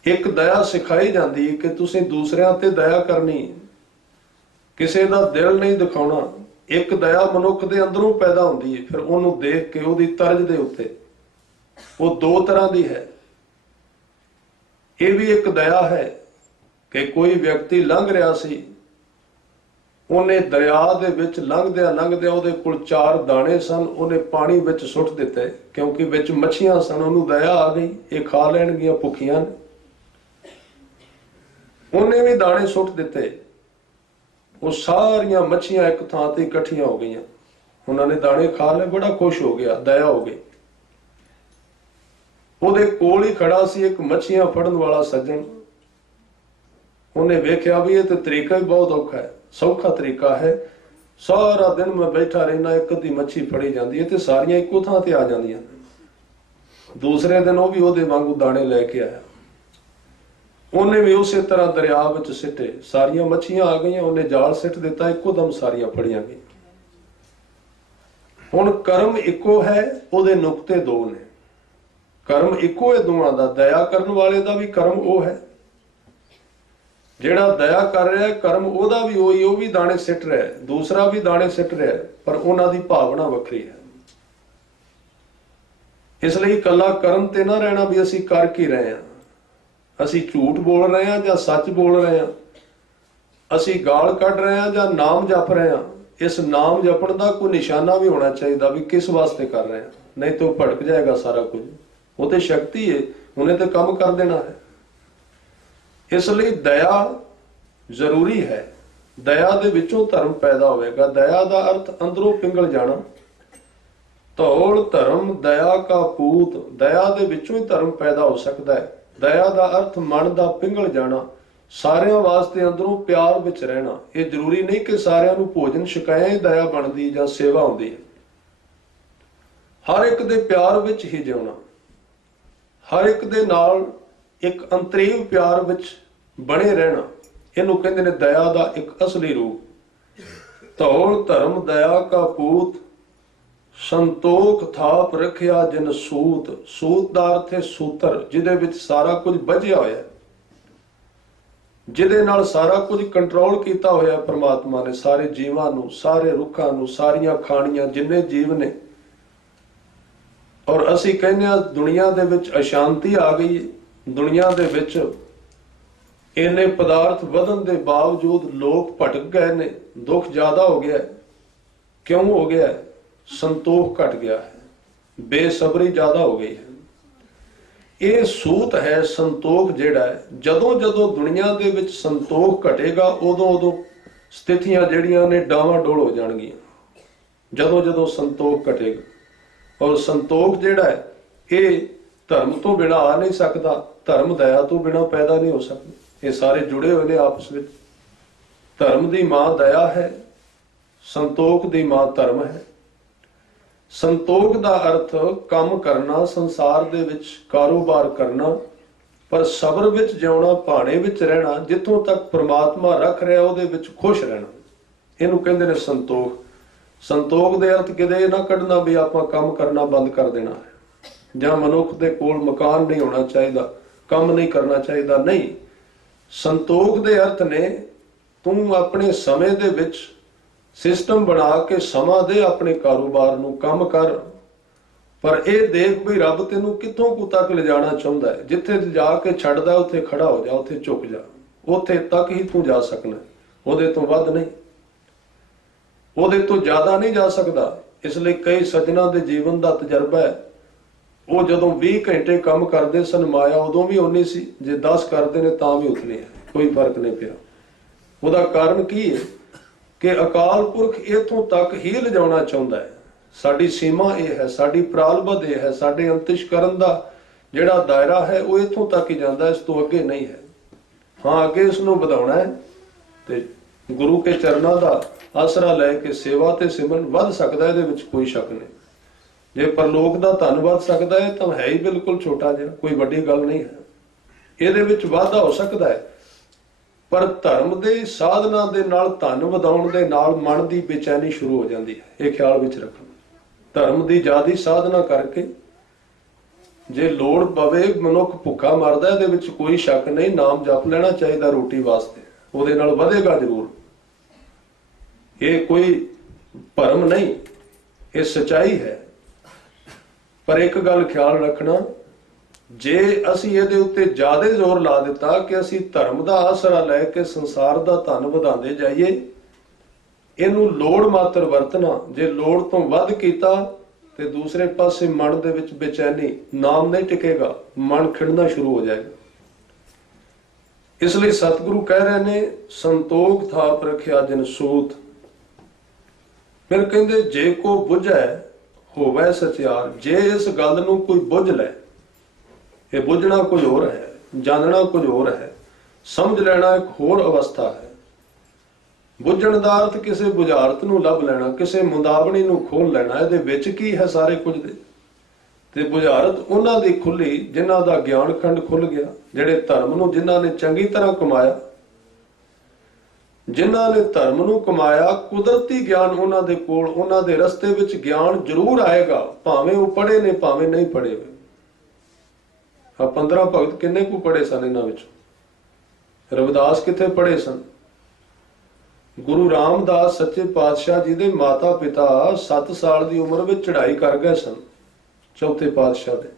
ਇੱਕ ਦਇਆ ਸਿਖਾਈ ਜਾਂਦੀ ਹੈ ਕਿ ਤੁਸੀਂ ਦੂਸਰਿਆਂ ਤੇ ਦਇਆ ਕਰਨੀ, ਕਿਸੇ ਦਾ ਦਿਲ ਨਹੀਂ ਦਿਖਾਉਣਾ। ਇੱਕ ਦਇਆ ਮਨੁੱਖ ਦੇ ਅੰਦਰੋਂ ਪੈਦਾ ਹੁੰਦੀ ਹੈ, ਫਿਰ ਉਹਨੂੰ ਦੇਖ ਕੇ ਉਹਦੀ ਤਰਜ਼ ਦੇ ਉੱਤੇ। ਉਹ ਦੋ ਤਰ੍ਹਾਂ ਦੀ ਹੈ। ਇਹ ਵੀ ਇੱਕ ਦਇਆ ਹੈ ਕਿ ਕੋਈ ਵਿਅਕਤੀ ਲੰਘ ਰਿਹਾ ਸੀ, ਉਹਨੇ ਦਰਿਆ ਦੇ ਵਿੱਚ ਲੰਘਦਿਆਂ ਉਹਦੇ ਕੋਲ 4 ਦਾਣੇ ਸਨ, ਉਹਨੇ ਪਾਣੀ ਵਿੱਚ ਸੁੱਟ ਦਿੱਤੇ ਕਿਉਂਕਿ ਵਿੱਚ ਮੱਛੀਆਂ ਸਨ। ਉਹਨੂੰ ਦਇਆ ਆ ਗਈ, ਇਹ ਖਾ ਲੈਣਗੀਆਂ, ਭੁੱਖੀਆਂ ਨੇ। ਉਹਨੇ ਵੀ ਦਾਣੇ ਸੁੱਟ ਦਿੱਤੇ। ਉਹ ਸਾਰੀਆਂ ਮੱਛੀਆਂ ਇੱਕ ਥਾਂ ਤੇ ਇਕੱਠੀਆਂ ਹੋ ਗਈਆਂ। ਉਹਨਾਂ ਨੇ ਦਾਣੇ ਖਾ ਲਏ, ਬੜਾ ਖੁਸ਼ ਹੋ ਗਿਆ, ਦਇਆ ਹੋ ਗਈ। ਉਹਦੇ ਕੋਲ ਹੀ ਖੜਾ ਸੀ ਇੱਕ ਮੱਛੀਆਂ ਫੜਨ ਵਾਲਾ ਸੱਜਣ। ਉਹਨੇ ਵੇਖਿਆ ਵੀ ਇਹ ਤੇ ਤਰੀਕਾ ਹੀ ਬਹੁਤ ਔਖਾ ਹੈ, ਸੌਖਾ ਤਰੀਕਾ ਹੈ। ਸਾਰਾ ਦਿਨ ਮੈਂ ਬੈਠਾ ਰਹਿਣਾ, ਇੱਕ ਅੱਧੀ ਮੱਛੀ ਫੜੀ ਜਾਂਦੀ ਹੈ ਤੇ ਸਾਰੀਆਂ ਇੱਕੋ ਥਾਂ ਤੇ ਆ ਜਾਂਦੀਆਂ। ਦੂਸਰੇ ਦਿਨ ਉਹ ਵੀ ਉਹਦੇ ਵਾਂਗੂ ਦਾਣੇ ਲੈ ਕੇ ਆਇਆ। ਉਹਨੇ ਵੀ ਉਸੇ ਤਰ੍ਹਾਂ ਦਰਿਆ ਵਿੱਚ ਸਿੱਟੇ, ਸਾਰੀਆਂ ਮੱਛੀਆਂ ਆ ਗਈਆਂ। ਉਹਨੇ ਜਾਲ ਸਿੱਟ ਦਿੱਤਾ, ਇੱਕੋ ਦਮ ਸਾਰੀਆਂ ਫੜੀਆਂ ਗਈਆਂ। ਹੁਣ ਕਰਮ ਇੱਕੋ ਹੈ, ਉਹਦੇ ਨੁਕਤੇ ਦੋ ਨੇ। ਕਰਮ ਇੱਕੋ ਹੈ ਦੋਵਾਂ ਦਾ। ਦਇਆ ਕਰਨ ਵਾਲੇ ਦਾ ਵੀ ਕਰਮ ਉਹ ਹੈ, ਜਿਹੜਾ ਦਇਆ ਕਰ ਰਿਹਾ ਕਰਮ ਉਹਦਾ ਵੀ ਉਹੀ। ਉਹ ਵੀ ਦਾਣੇ ਸਿੱਟ ਰਿਹਾ, ਦੂਸਰਾ ਵੀ ਦਾਣੇ ਸਿੱਟ ਰਿਹਾ, ਪਰ ਉਹਨਾਂ ਦੀ ਭਾਵਨਾ ਵੱਖਰੀ ਹੈ। ਇਸ ਲਈ ਇਕੱਲਾ ਕਰਨ ਤੇ ਨਾ ਰਹਿਣਾ ਵੀ ਅਸੀਂ ਕਰ ਕੀ ਰਹੇ ਹਾਂ, ਅਸੀਂ ਝੂਠ ਬੋਲ ਰਹੇ ਹਾਂ ਜਾਂ ਸੱਚ ਬੋਲ ਰਹੇ ਹਾਂ, ਅਸੀਂ ਗਾਲ ਕੱਢ ਰਹੇ ਹਾਂ ਜਾਂ ਨਾਮ ਜਪ ਰਹੇ ਹਾਂ। ਇਸ ਨਾਮ ਜਪਣ ਦਾ ਕੋਈ ਨਿਸ਼ਾਨਾ ਵੀ ਹੋਣਾ ਚਾਹੀਦਾ ਵੀ ਕਿਸ ਵਾਸਤੇ ਕਰ ਰਹੇ ਹਾਂ, ਨਹੀਂ ਤਾਂ ਉਹ ਭਟਕ ਜਾਏਗਾ ਸਾਰਾ ਕੁਝ। ਉਹ ਤੇ ਸ਼ਕਤੀ ਹੈ, ਉਹਨੇ ਤੇ ਕੰਮ ਕਰ ਦੇਣਾ ਹੈ। ਇਸ ਲਈ ਦਇਆ ਜ਼ਰੂਰੀ ਹੈ। ਦਇਆ ਦੇ ਵਿੱਚੋਂ ਧਰਮ ਪੈਦਾ ਹੋਵੇਗਾ। ਦਇਆ ਦਾ ਅਰਥ ਅੰਦਰੋਂ ਪਿੰਗਲ ਜਾਣਾ। ਧੌਲ ਧਰਮ ਦਇਆ ਕਾ ਪੂਤ। ਦਇਆ ਦੇ ਵਿੱਚੋਂ ਹੀ ਧਰਮ ਪੈਦਾ ਹੋ ਸਕਦਾ ਹੈ। ਦਇਆ ਦਾ ਅਰਥ ਮਨ ਦਾ ਪਿੰਗਲ ਜਾਣਾ, ਸਾਰਿਆਂ ਵਾਸਤੇ ਅੰਦਰੋਂ ਪਿਆਰ ਵਿੱਚ ਰਹਿਣਾ। ਇਹ ਜ਼ਰੂਰੀ ਨਹੀਂ ਕਿ ਸਾਰਿਆਂ ਨੂੰ ਭੋਜਨ ਛਕਾਇਆ ਹੀ ਦਇਆ ਬਣਦੀ ਜਾਂ ਸੇਵਾ ਹੁੰਦੀ ਹੈ। ਹਰ ਇੱਕ ਦੇ ਪਿਆਰ ਵਿੱਚ ਹੀ ਜਿਉਣਾ, ਹਰ ਇੱਕ ਦੇ ਨਾਲ ਇੱਕ ਅੰਤਰੀਵ ਪਿਆਰ ਵਿੱਚ ਬਣੇ ਰਹਿਣਾ, ਇਹਨੂੰ ਕਹਿੰਦੇ ਨੇ ਦਇਆ ਦਾ ਇੱਕ ਅਸਲੀ ਰੂਪ। ਧੌਲ ਧਰਮ ਦਇਆ ਕਾ ਪੂਤ, ਸੰਤੋਖ ਥਾਪ ਰੱਖਿਆ ਜਿਨ ਸੂਤ। ਸੂਤ ਦਾ ਅਰਥ ਹੈ ਸੂਤਰ, ਜਿਹਦੇ ਵਿੱਚ ਸਾਰਾ ਕੁਝ ਬੱਝਿਆ ਹੋਇਆ। ਜਿਹਦੇ ਨਾਲ ਸਾਰਾ ਕੁਝ ਕੰਟਰੋਲ ਕੀਤਾ ਹੋਇਆ ਪ੍ਰਮਾਤਮਾ ਨੇ, ਸਾਰੇ ਜੀਵਾਂ ਨੂੰ, ਸਾਰੇ ਰੁੱਖਾਂ ਨੂੰ, ਸਾਰੀਆਂ ਖਾਣੀਆਂ, ਜਿੰਨੇ ਜੀਵ ਨੇ। ਔਰ ਅਸੀਂ ਕਹਿੰਦੇ ਹਾਂ ਦੁਨੀਆ ਦੇ ਵਿੱਚ ਅਸ਼ਾਂਤੀ ਆ ਗਈ ਹੈ, ਦੁਨੀਆ ਦੇ ਵਿੱਚ ਇੰਨੇ ਪਦਾਰਥ ਵਧਣ ਦੇ ਬਾਵਜੂਦ ਲੋਕ ਭਟਕ ਗਏ ਨੇ, ਦੁੱਖ ਜ਼ਿਆਦਾ ਹੋ ਗਿਆ। ਕਿਉਂ ਹੋ ਗਿਆ? ਸੰਤੋਖ ਘਟ ਗਿਆ ਹੈ, ਬੇਸਬਰੀ ਜ਼ਿਆਦਾ ਹੋ ਗਈ ਹੈ। ਇਹ ਸੂਤ ਹੈ ਸੰਤੋਖ ਜਿਹੜਾ ਹੈ। ਜਦੋਂ ਜਦੋਂ ਦੁਨੀਆ ਦੇ ਵਿੱਚ ਸੰਤੋਖ ਘਟੇਗਾ, ਉਦੋਂ ਉਦੋਂ ਸਥਿਤੀਆਂ ਜਿਹੜੀਆਂ ਨੇ ਡਾਵਾਂਡੋਲ ਹੋ ਜਾਣਗੀਆਂ। ਜਦੋਂ ਜਦੋਂ ਸੰਤੋਖ ਘਟੇਗਾ, ਔਰ ਸੰਤੋਖ ਜਿਹੜਾ ਹੈ ਇਹ ਧਰਮ ਤੋਂ ਬਿਨਾਂ ਆ ਨਹੀਂ ਸਕਦਾ, ਧਰਮ ਦਇਆ ਤੋਂ ਬਿਨਾਂ ਪੈਦਾ ਨਹੀਂ ਹੋ ਸਕਦਾ। ਇਹ ਸਾਰੇ ਜੁੜੇ ਹੋਏ ਨੇ ਆਪਸ ਵਿੱਚ। ਧਰਮ ਦੀ ਮਾਂ ਦਇਆ ਹੈ, ਸੰਤੋਖ ਦੀ ਮਾਂ ਧਰਮ ਹੈ। ਸੰਤੋਖ ਦਾ ਅਰਥ ਕੰਮ ਕਰਨਾ, ਸੰਸਾਰ ਦੇ ਵਿੱਚ ਕਾਰੋਬਾਰ ਕਰਨਾ, ਪਰ ਸਬਰ ਵਿੱਚ ਜਿਉਣਾ, ਭਾਣੇ ਵਿੱਚ ਰਹਿਣਾ, ਜਿੱਥੋਂ ਤੱਕ ਪ੍ਰਮਾਤਮਾ ਰੱਖ ਰਿਹਾ ਉਹਦੇ ਵਿੱਚ ਖੁਸ਼ ਰਹਿਣਾ। ਇਹਨੂੰ ਕਹਿੰਦੇ ਨੇ ਸੰਤੋਖ। ਸੰਤੋਖ ਦੇ ਅਰਥ ਕਿਤੇ ਇਹ ਨਾ ਕੱਢਣਾ ਵੀ ਆਪਾਂ ਕੰਮ ਕਰਨਾ ਬੰਦ ਕਰ ਦੇਣਾ ਹੈ, ਜਾਂ ਮਨੁੱਖ ਦੇ ਕੋਲ ਮਕਾਨ ਨਹੀਂ ਹੋਣਾ ਚਾਹੀਦਾ, ਕੰਮ ਨਹੀਂ ਕਰਨਾ ਚਾਹੀਦਾ। ਨਹੀਂ, ਸੰਤੋਖ ਦੇ ਅਰਥ ਨੇ ਤੂੰ ਆਪਣੇ ਸਮੇਂ ਦੇ ਵਿੱਚ ਸਿਸਟਮ ਬਣਾ ਕੇ ਸਮਾਂ ਦੇ ਆਪਣੇ ਕਾਰੋਬਾਰ ਨੂੰ, ਕੰਮ ਕਰ, ਪਰ ਇਹ ਦੇਖ ਵੀ ਰੱਬ ਤੈਨੂੰ ਕਿੱਥੋਂ ਕੁ ਤੱਕ ਲਿਜਾਣਾ ਚਾਹੁੰਦਾ ਹੈ। ਜਿੱਥੇ ਜਾ ਕੇ ਛੱਡਦਾ ਉੱਥੇ ਖੜਾ ਹੋ ਜਾ, ਉੱਥੇ ਝੁਕ ਜਾ, ਉੱਥੇ ਤੱਕ ਹੀ ਤੂੰ ਜਾ ਸਕਣਾ, ਉਹਦੇ ਤੋਂ ਵੱਧ ਨਹੀਂ, ਉਹਦੇ ਤੋਂ ਜ਼ਿਆਦਾ ਨਹੀਂ ਜਾ ਸਕਦਾ। ਇਸ ਲਈ ਕਈ ਸੱਜਣਾਂ ਦੇ ਜੀਵਨ ਦਾ ਤਜਰਬਾ ਹੈ, ਉਹ ਜਦੋਂ 20 ਘੰਟੇ ਕੰਮ ਕਰਦੇ ਸਨ, ਮਾਇਆ ਉਦੋਂ ਵੀ ਉਨੀ ਸੀ, ਜੇ 10 ਕਰਦੇ ਨੇ ਤਾਂ ਵੀ ਉਤਨੀ ਹੈ, ਕੋਈ ਫਰਕ ਨਹੀਂ ਪਿਆ। ਉਹਦਾ ਕਾਰਨ ਕੀ ਹੈ ਕਿ ਅਕਾਲ ਪੁਰਖ ਇੱਥੋਂ ਤੱਕ ਹੀ ਲਿਜਾਉਣਾ ਚਾਹੁੰਦਾ ਹੈ। ਸਾਡੀ ਸੀਮਾ ਇਹ ਹੈ, ਸਾਡੀ ਪ੍ਰਾਲਬਧ ਇਹ ਹੈ, ਸਾਡੇ ਅੰਤਿਸ਼ ਕਰਨ ਦਾ ਜਿਹੜਾ ਦਾਇਰਾ ਹੈ ਉਹ ਇੱਥੋਂ ਤੱਕ ਹੀ ਜਾਂਦਾ, ਇਸ ਤੋਂ ਅੱਗੇ ਨਹੀਂ ਹੈ। ਹਾਂ, ਅੱਗੇ ਇਸ ਨੂੰ ਵਧਾਉਣਾ ਹੈ ਤੇ ਗੁਰੂ ਕੇ ਚਰਨਾਂ ਦਾ ਆਸਰਾ ਲੈ ਕੇ ਸੇਵਾ ਤੇ ਸਿਮਰਨ ਵੱਧ ਸਕਦਾ, ਇਹਦੇ ਵਿੱਚ ਕੋਈ ਸ਼ੱਕ ਨਹੀਂ। ਜੇ ਪਰਲੋਕ ਦਾ ਧਨ ਵੱਧ ਸਕਦਾ ਹੈ ਤਾਂ ਹੈ ਹੀ ਬਿਲਕੁਲ ਛੋਟਾ ਜਿਹਾ, ਕੋਈ ਵੱਡੀ ਗੱਲ ਨਹੀਂ ਹੈ। ਇਹਦੇ ਵਿੱਚ ਵਾਧਾ ਹੋ ਸਕਦਾ ਹੈ, ਪਰ ਧਰਮ ਦੇ ਸਾਧਨਾ ਦੇ ਨਾਲ, ਧਨ ਵਧਾਉਣ ਦੇ ਨਾਲ ਮਨ ਦੀ ਬੇਚੈਨੀ ਸ਼ੁਰੂ ਹੋ ਜਾਂਦੀ ਹੈ। ਇਹ ਖਿਆਲ ਵਿੱਚ ਰੱਖਣਾ। ਧਰਮ ਦੀ ਜ਼ਿਆਦੀ ਸਾਧਨਾ ਕਰਕੇ ਜੇ ਲੋੜ ਪਵੇ ਮਨੁੱਖ ਭੁੱਖਾ ਮਰਦਾ, ਇਹਦੇ ਵਿੱਚ ਕੋਈ ਸ਼ੱਕ ਨਹੀਂ। ਨਾਮ ਜਪ ਲੈਣਾ ਚਾਹੀਦਾ ਰੋਟੀ ਵਾਸਤੇ, ਉਹਦੇ ਨਾਲ ਵਧੇਗਾ ਜ਼ਰੂਰ। ਇਹ ਕੋਈ ਭਰਮ ਨਹੀਂ, ਇਹ ਸਚਾਈ ਹੈ। ਪਰ ਇੱਕ ਗੱਲ ਖਿਆਲ ਰੱਖਣਾ, ਜੇ ਅਸੀਂ ਇਹਦੇ ਉੱਤੇ ਜ਼ਿਆਦਾ ਜ਼ੋਰ ਲਾ ਦਿੱਤਾ ਕਿ ਅਸੀਂ ਧਰਮ ਦਾ ਆਸਰਾ ਲੈ ਕੇ ਸੰਸਾਰ ਦਾ ਧਨ ਵਧਾਉਂਦੇ ਜਾਈਏ, ਇਹਨੂੰ ਲੋੜ ਮਾਤਰ ਵਰਤਣਾ, ਜੇ ਲੋੜ ਤੋਂ ਵੱਧ ਕੀਤਾ ਤੇ ਦੂਸਰੇ ਪਾਸੇ ਮਨ ਦੇ ਵਿੱਚ ਬੇਚੈਨੀ, ਨਾਮ ਨਹੀਂ ਟਿਕੇਗਾ, ਮਨ ਖਿੜਨਾ ਸ਼ੁਰੂ ਹੋ ਜਾਏਗਾ। ਇਸ ਲਈ ਸਤਿਗੁਰੂ ਕਹਿ ਰਹੇ ਨੇ, ਸੰਤੋਖ ਥਾਪ ਰੱਖਿਆ ਜਿਨ ਸੂਤ। ਫਿਰ ਕਹਿੰਦੇ, ਜੇ ਕੋ ਬੁਝੈ ਹੋਵੇ ਸਚਿਆਰ। ਜੇ ਇਸ ਗੱਲ ਨੂੰ ਕੋਈ ਬੁੱਝ ਲੈ, ਇਹ ਬੁੱਝਣਾ ਕੁਝ ਹੋਰ ਹੈ, ਜਾਣਨਾ ਕੁਝ ਹੋਰ ਹੈ, ਸਮਝ ਲੈਣਾ ਇੱਕ ਹੋਰ ਅਵਸਥਾ ਹੈ। ਬੁੱਝਣ ਦਾ ਅਰਥ ਕਿਸੇ ਬੁਝਾਰਤ ਨੂੰ ਲੱਭ ਲੈਣਾ, ਕਿਸੇ ਮੁੰਦਾਵਣੀ ਨੂੰ ਖੋਲ ਲੈਣਾ, ਇਹਦੇ ਵਿੱਚ ਕੀ ਹੈ ਸਾਰੇ ਕੁਝ ਦੇ। ਤੇ ਬੁਝਾਰਤ ਉਹਨਾਂ ਦੀ ਖੁੱਲੀ ਜਿਨ੍ਹਾਂ ਦਾ ਗਿਆਨ ਖੰਡ ਖੁੱਲ ਗਿਆ, ਜਿਹੜੇ ਧਰਮ ਨੂੰ, ਜਿਨ੍ਹਾਂ ਨੇ ਚੰਗੀ ਤਰ੍ਹਾਂ ਕਮਾਇਆ, ਜਿਨ੍ਹਾਂ ਨੇ ਧਰਮ ਨੂੰ ਕਮਾਇਆ। ਕੁਦਰਤੀ ਗਿਆਨ ਉਹਨਾਂ ਦੇ ਕੋਲ, ਉਹਨਾਂ ਦੇ ਰਸਤੇ ਵਿੱਚ ਗਿਆਨ ਜ਼ਰੂਰ ਆਏਗਾ, ਭਾਵੇਂ ਉਹ ਪੜ੍ਹੇ ਨੇ ਭਾਵੇਂ ਨਹੀਂ ਪੜ੍ਹੇ ਹੋਏ। 15 ਭਗਤ ਕਿੰਨੇ ਕੁ ਪੜ੍ਹੇ ਸਨ ਇਹਨਾਂ ਵਿੱਚ? ਰਵਿਦਾਸ ਕਿੱਥੇ ਪੜ੍ਹੇ ਸਨ? ਗੁਰੂ ਰਾਮਦਾਸ ਸੱਚੇ ਪਾਤਸ਼ਾਹ ਜੀ ਦੇ ਮਾਤਾ ਪਿਤਾ 7 ਸਾਲ ਦੀ ਉਮਰ ਵਿੱਚ ਚੜ੍ਹਾਈ ਕਰ ਗਏ ਸਨ, ਚੌਥੇ ਪਾਤਸ਼ਾਹ ਦੇ।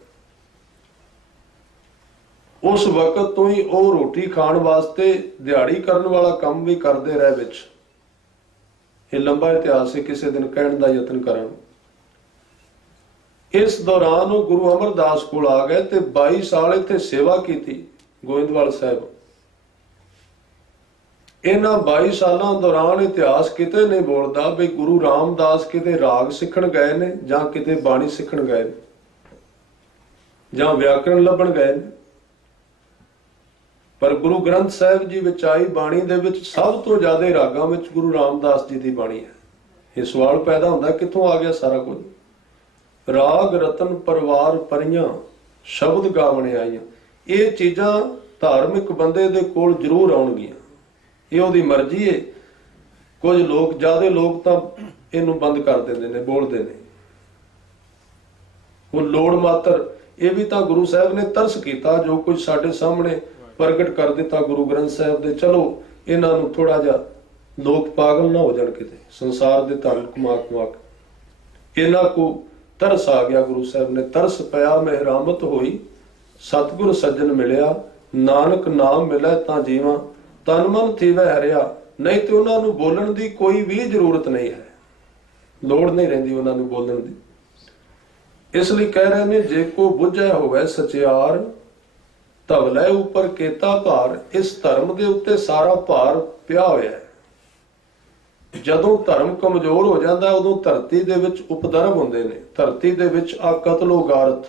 ਉਸ ਵਕਤ ਤੋਂ ਹੀ ਉਹ ਰੋਟੀ ਖਾਣ ਵਾਸਤੇ ਦਿਹਾੜੀ ਕਰਨ ਵਾਲਾ ਕੰਮ ਵੀ ਕਰਦੇ ਰਹੇ ਵਿੱਚ। ਇਹ ਲੰਬਾ ਇਤਿਹਾਸ ਹੈ, ਕਿਸੇ ਦਿਨ ਕਹਿਣ ਦਾ ਯਤਨ ਕਰਾਂਗੇ। ਇਸ ਦੌਰਾਨ ਉਹ ਗੁਰੂ ਅਮਰਦਾਸ ਕੋਲ ਆ ਗਏ ਤੇ 22 ਸਾਲ ਇੱਥੇ ਸੇਵਾ ਕੀਤੀ ਗੋਇੰਦਵਾਲ ਸਾਹਿਬ। ਇਹਨਾਂ 22 ਸਾਲਾਂ ਦੌਰਾਨ ਇਤਿਹਾਸ ਕਿਤੇ ਨਹੀਂ ਬੋਲਦਾ ਵੀ ਗੁਰੂ ਰਾਮਦਾਸ ਕਿਤੇ ਰਾਗ ਸਿੱਖਣ ਗਏ ਨੇ, ਜਾਂ ਕਿਤੇ ਬਾਣੀ ਸਿੱਖਣ ਗਏ ਨੇ, ਜਾਂ ਵਿਆਕਰਣ ਲੱਭਣ ਗਏ ਨੇ। ਪਰ ਗੁਰੂ ਗ੍ਰੰਥ ਸਾਹਿਬ ਜੀ ਵਿੱਚ ਆਈ ਬਾਣੀ ਦੇ ਵਿੱਚ ਸਭ ਤੋਂ ਜ਼ਿਆਦਾ ਰਾਗਾਂ ਵਿੱਚ ਗੁਰੂ ਰਾਮਦਾਸ ਜੀ ਦੀ ਬਾਣੀ ਹੈ। ਇਹ ਸਵਾਲ ਪੈਦਾ ਹੁੰਦਾ, ਕਿੱਥੋਂ ਆ ਗਿਆ ਸਾਰਾ ਕੁਝ? ਰਾਗ ਰਤਨ ਪਰਵਾਰ ਪਰੀਆਂ, ਸ਼ਬਦ ਗਾਵਣੇ ਆਈਆਂ। ਇਹ ਚੀਜ਼ਾਂ ਧਾਰਮਿਕ ਬੰਦੇ ਦੇ ਕੋਲ ਜ਼ਰੂਰ ਆਉਣਗੀਆਂ, ਇਹ ਉਹਦੀ ਮਰਜ਼ੀ ਹੈ। ਕੁਝ ਲੋਕ, ਜ਼ਿਆਦਾ ਲੋਕ ਤਾਂ ਇਹਨੂੰ ਬੰਦ ਕਰ ਦਿੰਦੇ ਨੇ, ਬੋਲਦੇ ਨੇ। ਉਹ ਲੋੜ ਮਾਤਰ। ਇਹ ਵੀ ਤਾਂ ਗੁਰੂ ਸਾਹਿਬ ਨੇ ਤਰਸ ਕੀਤਾ, ਜੋ ਕੁਝ ਸਾਡੇ ਸਾਹਮਣੇ ਪ੍ਰਗਟ ਕਰ ਦਿੱਤਾ ਗੁਰੂ ਗ੍ਰੰਥ ਸਾਹਿਬ ਦੇ। ਚਲੋ ਇਹਨਾਂ ਨੂੰ ਥੋੜਾ ਜਿਹਾ ਲੋਕ ਪਾਗਲ ਨਾ ਹੋ ਜਾਣ ਕਿਤੇ ਸੰਸਾਰ ਦੇ ਧਨ ਕਮਾ ਕਮਾ ਕੇ। ਇਹਨਾਂ ਕੋ ਤਰਸ ਆ ਗਿਆ, ਗੁਰੂ ਸਾਹਿਬ ਨੇ ਤਰਸ ਪਿਆ, ਮਹਿਰਾਮਤ ਹੋਈ, ਸਤਿਗੁਰ ਸੱਜਣ ਮਿਲਿਆ, ਨਾਨਕ ਨਾਮ ਮਿਲੇ ਤਾਂ ਜੀਵਾਂ, ਤਨ ਮਨ ਥੀਵੈ ਹਰਿਆ। ਨਹੀਂ ਤੇ ਉਹਨਾਂ ਨੂੰ ਬੋਲਣ ਦੀ ਕੋਈ ਵੀ ਜ਼ਰੂਰਤ ਨਹੀਂ ਹੈ, ਲੋੜ ਨਹੀਂ ਰਹਿੰਦੀ ਉਹਨਾਂ ਨੂੰ ਬੋਲਣ ਦੀ। ਇਸ ਲਈ ਕਹਿ ਰਹੇ ਨੇ, ਜੇ ਕੋ ਬੁੱਝੈ ਹੋਵੇ ਸਚਿਆਰ, ਧਵਲੇ ਉੱਪਰ ਕੀਤਾ ਭਾਰ। ਇਸ ਧਰਮ ਦੇ ਉੱਤੇ ਸਾਰਾ ਭਾਰ ਪਿਆ ਹੋਇਆ ਹੈ। ਜਦੋਂ ਧਰਮ ਕਮਜ਼ੋਰ ਹੋ ਜਾਂਦਾ ਉਦੋਂ ਧਰਤੀ ਦੇ ਵਿੱਚ ਉਪਦਰਵ ਹੁੰਦੇ ਨੇ, ਧਰਤੀ ਦੇ ਵਿੱਚ ਆ ਕਤਲੋ ਗਾਰਤ।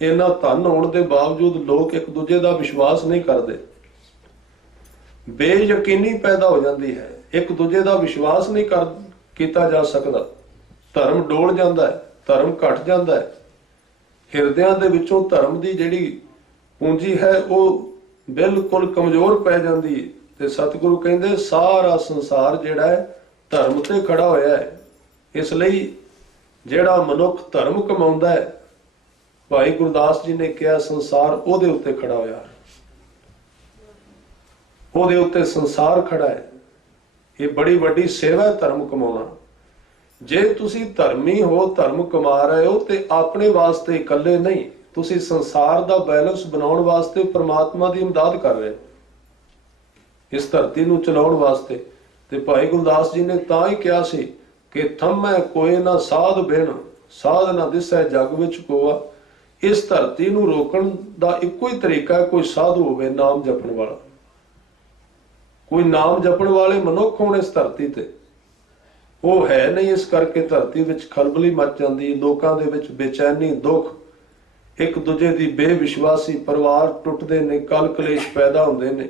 ਇਹਨਾਂ ਧਨ ਹੋਣ ਦੇ ਬਾਵਜੂਦ ਲੋਕ ਇੱਕ ਦੂਜੇ ਦਾ ਵਿਸ਼ਵਾਸ ਨਹੀਂ ਕਰਦੇ, ਬੇਯਕੀਨੀ ਪੈਦਾ ਹੋ ਜਾਂਦੀ ਹੈ, ਇੱਕ ਦੂਜੇ ਦਾ ਵਿਸ਼ਵਾਸ ਨਹੀਂ ਕੀਤਾ ਜਾ ਸਕਦਾ। ਧਰਮ ਡੋਲ ਜਾਂਦਾ ਹੈ, ਧਰਮ ਘਟ ਜਾਂਦਾ ਹੈ, ਹਿਰਦਿਆਂ ਦੇ ਵਿੱਚੋਂ ਧਰਮ ਦੀ ਜਿਹੜੀ ਪੂੰਜੀ ਹੈ ਉਹ ਬਿਲਕੁਲ ਕਮਜ਼ੋਰ ਪੈ ਜਾਂਦੀ ਹੈ। ਤੇ ਸਤਿਗੁਰੂ ਕਹਿੰਦੇ ਸਾਰਾ ਸੰਸਾਰ ਜਿਹੜਾ ਹੈ ਧਰਮ ਤੇ ਖੜਾ ਹੋਇਆ ਹੈ। ਇਸ ਲਈ ਜਿਹੜਾ ਮਨੁੱਖ ਧਰਮ ਕਮਾਉਂਦਾ ਹੈ, ਭਾਈ ਗੁਰਦਾਸ ਜੀ ਨੇ ਕਿਹਾ, ਸੰਸਾਰ ਉਹਦੇ ਉੱਤੇ ਖੜਾ ਹੋਇਆ, ਉਹਦੇ ਉੱਤੇ ਸੰਸਾਰ ਖੜਾ ਹੈ। ਇਹ ਬੜੀ ਵੱਡੀ ਸੇਵਾ ਹੈ ਧਰਮ ਕਮਾਉਣਾ। ਜੇ ਤੁਸੀਂ ਧਰਮੀ ਹੋ, ਧਰਮ ਕਮਾ ਰਹੇ ਹੋ, ਤੇ ਆਪਣੇ ਵਾਸਤੇ ਇਕੱਲੇ ਨਹੀਂ, ਤੁਸੀਂ ਸੰਸਾਰ ਦਾ ਬੈਲੈਂਸ ਬਣਾਉਣ ਵਾਸਤੇ ਪ੍ਰਮਾਤਮਾ ਦੀ ਇਮਦਾਦ ਕਰ ਰਹੇ, ਇਸ ਧਰਤੀ ਨੂੰ ਚਲਾਉਣ ਵਾਸਤੇ। ਤੇ ਭਾਈ ਗੁਰਦਾਸ ਜੀ ਨੇ ਤਾਂ ਹੀ ਕਿਹਾ ਸੀ ਕਿ ਥੰਮੈ ਕੋਇ ਨਾ ਸਾਧ ਬਿਨ, ਸਾਧ ਨਾ ਦਿਸੈ ਜਗ ਵਿੱਚ ਕੋਆ। ਇਸ ਧਰਤੀ ਨੂੰ ਰੋਕਣ ਦਾ ਇੱਕੋ ਹੀ ਤਰੀਕਾ ਹੈ, ਕੋਈ ਸਾਧੂ ਹੋਵੇ ਨਾਮ ਜਪਣ ਵਾਲਾ, ਕੋਈ ਨਾਮ ਜਪਣ ਵਾਲੇ ਮਨੁੱਖ ਹੋਣ ਇਸ ਧਰਤੀ ਤੇ। ਉਹ ਹੈ ਨਹੀਂ, ਇਸ ਕਰਕੇ ਧਰਤੀ ਵਿੱਚ ਖਲਬਲੀ ਮਚ ਜਾਂਦੀ, ਲੋਕਾਂ ਦੇ ਵਿੱਚ ਬੇਚੈਨੀ, ਦੁੱਖ, ਇੱਕ ਦੂਜੇ ਦੀ ਬੇਵਿਸ਼ਵਾਸੀ, ਪਰਿਵਾਰ ਟੁੱਟਦੇ ਨੇ, ਕਲ ਕਲੇਸ਼ ਪੈਦਾ ਹੁੰਦੇ ਨੇ,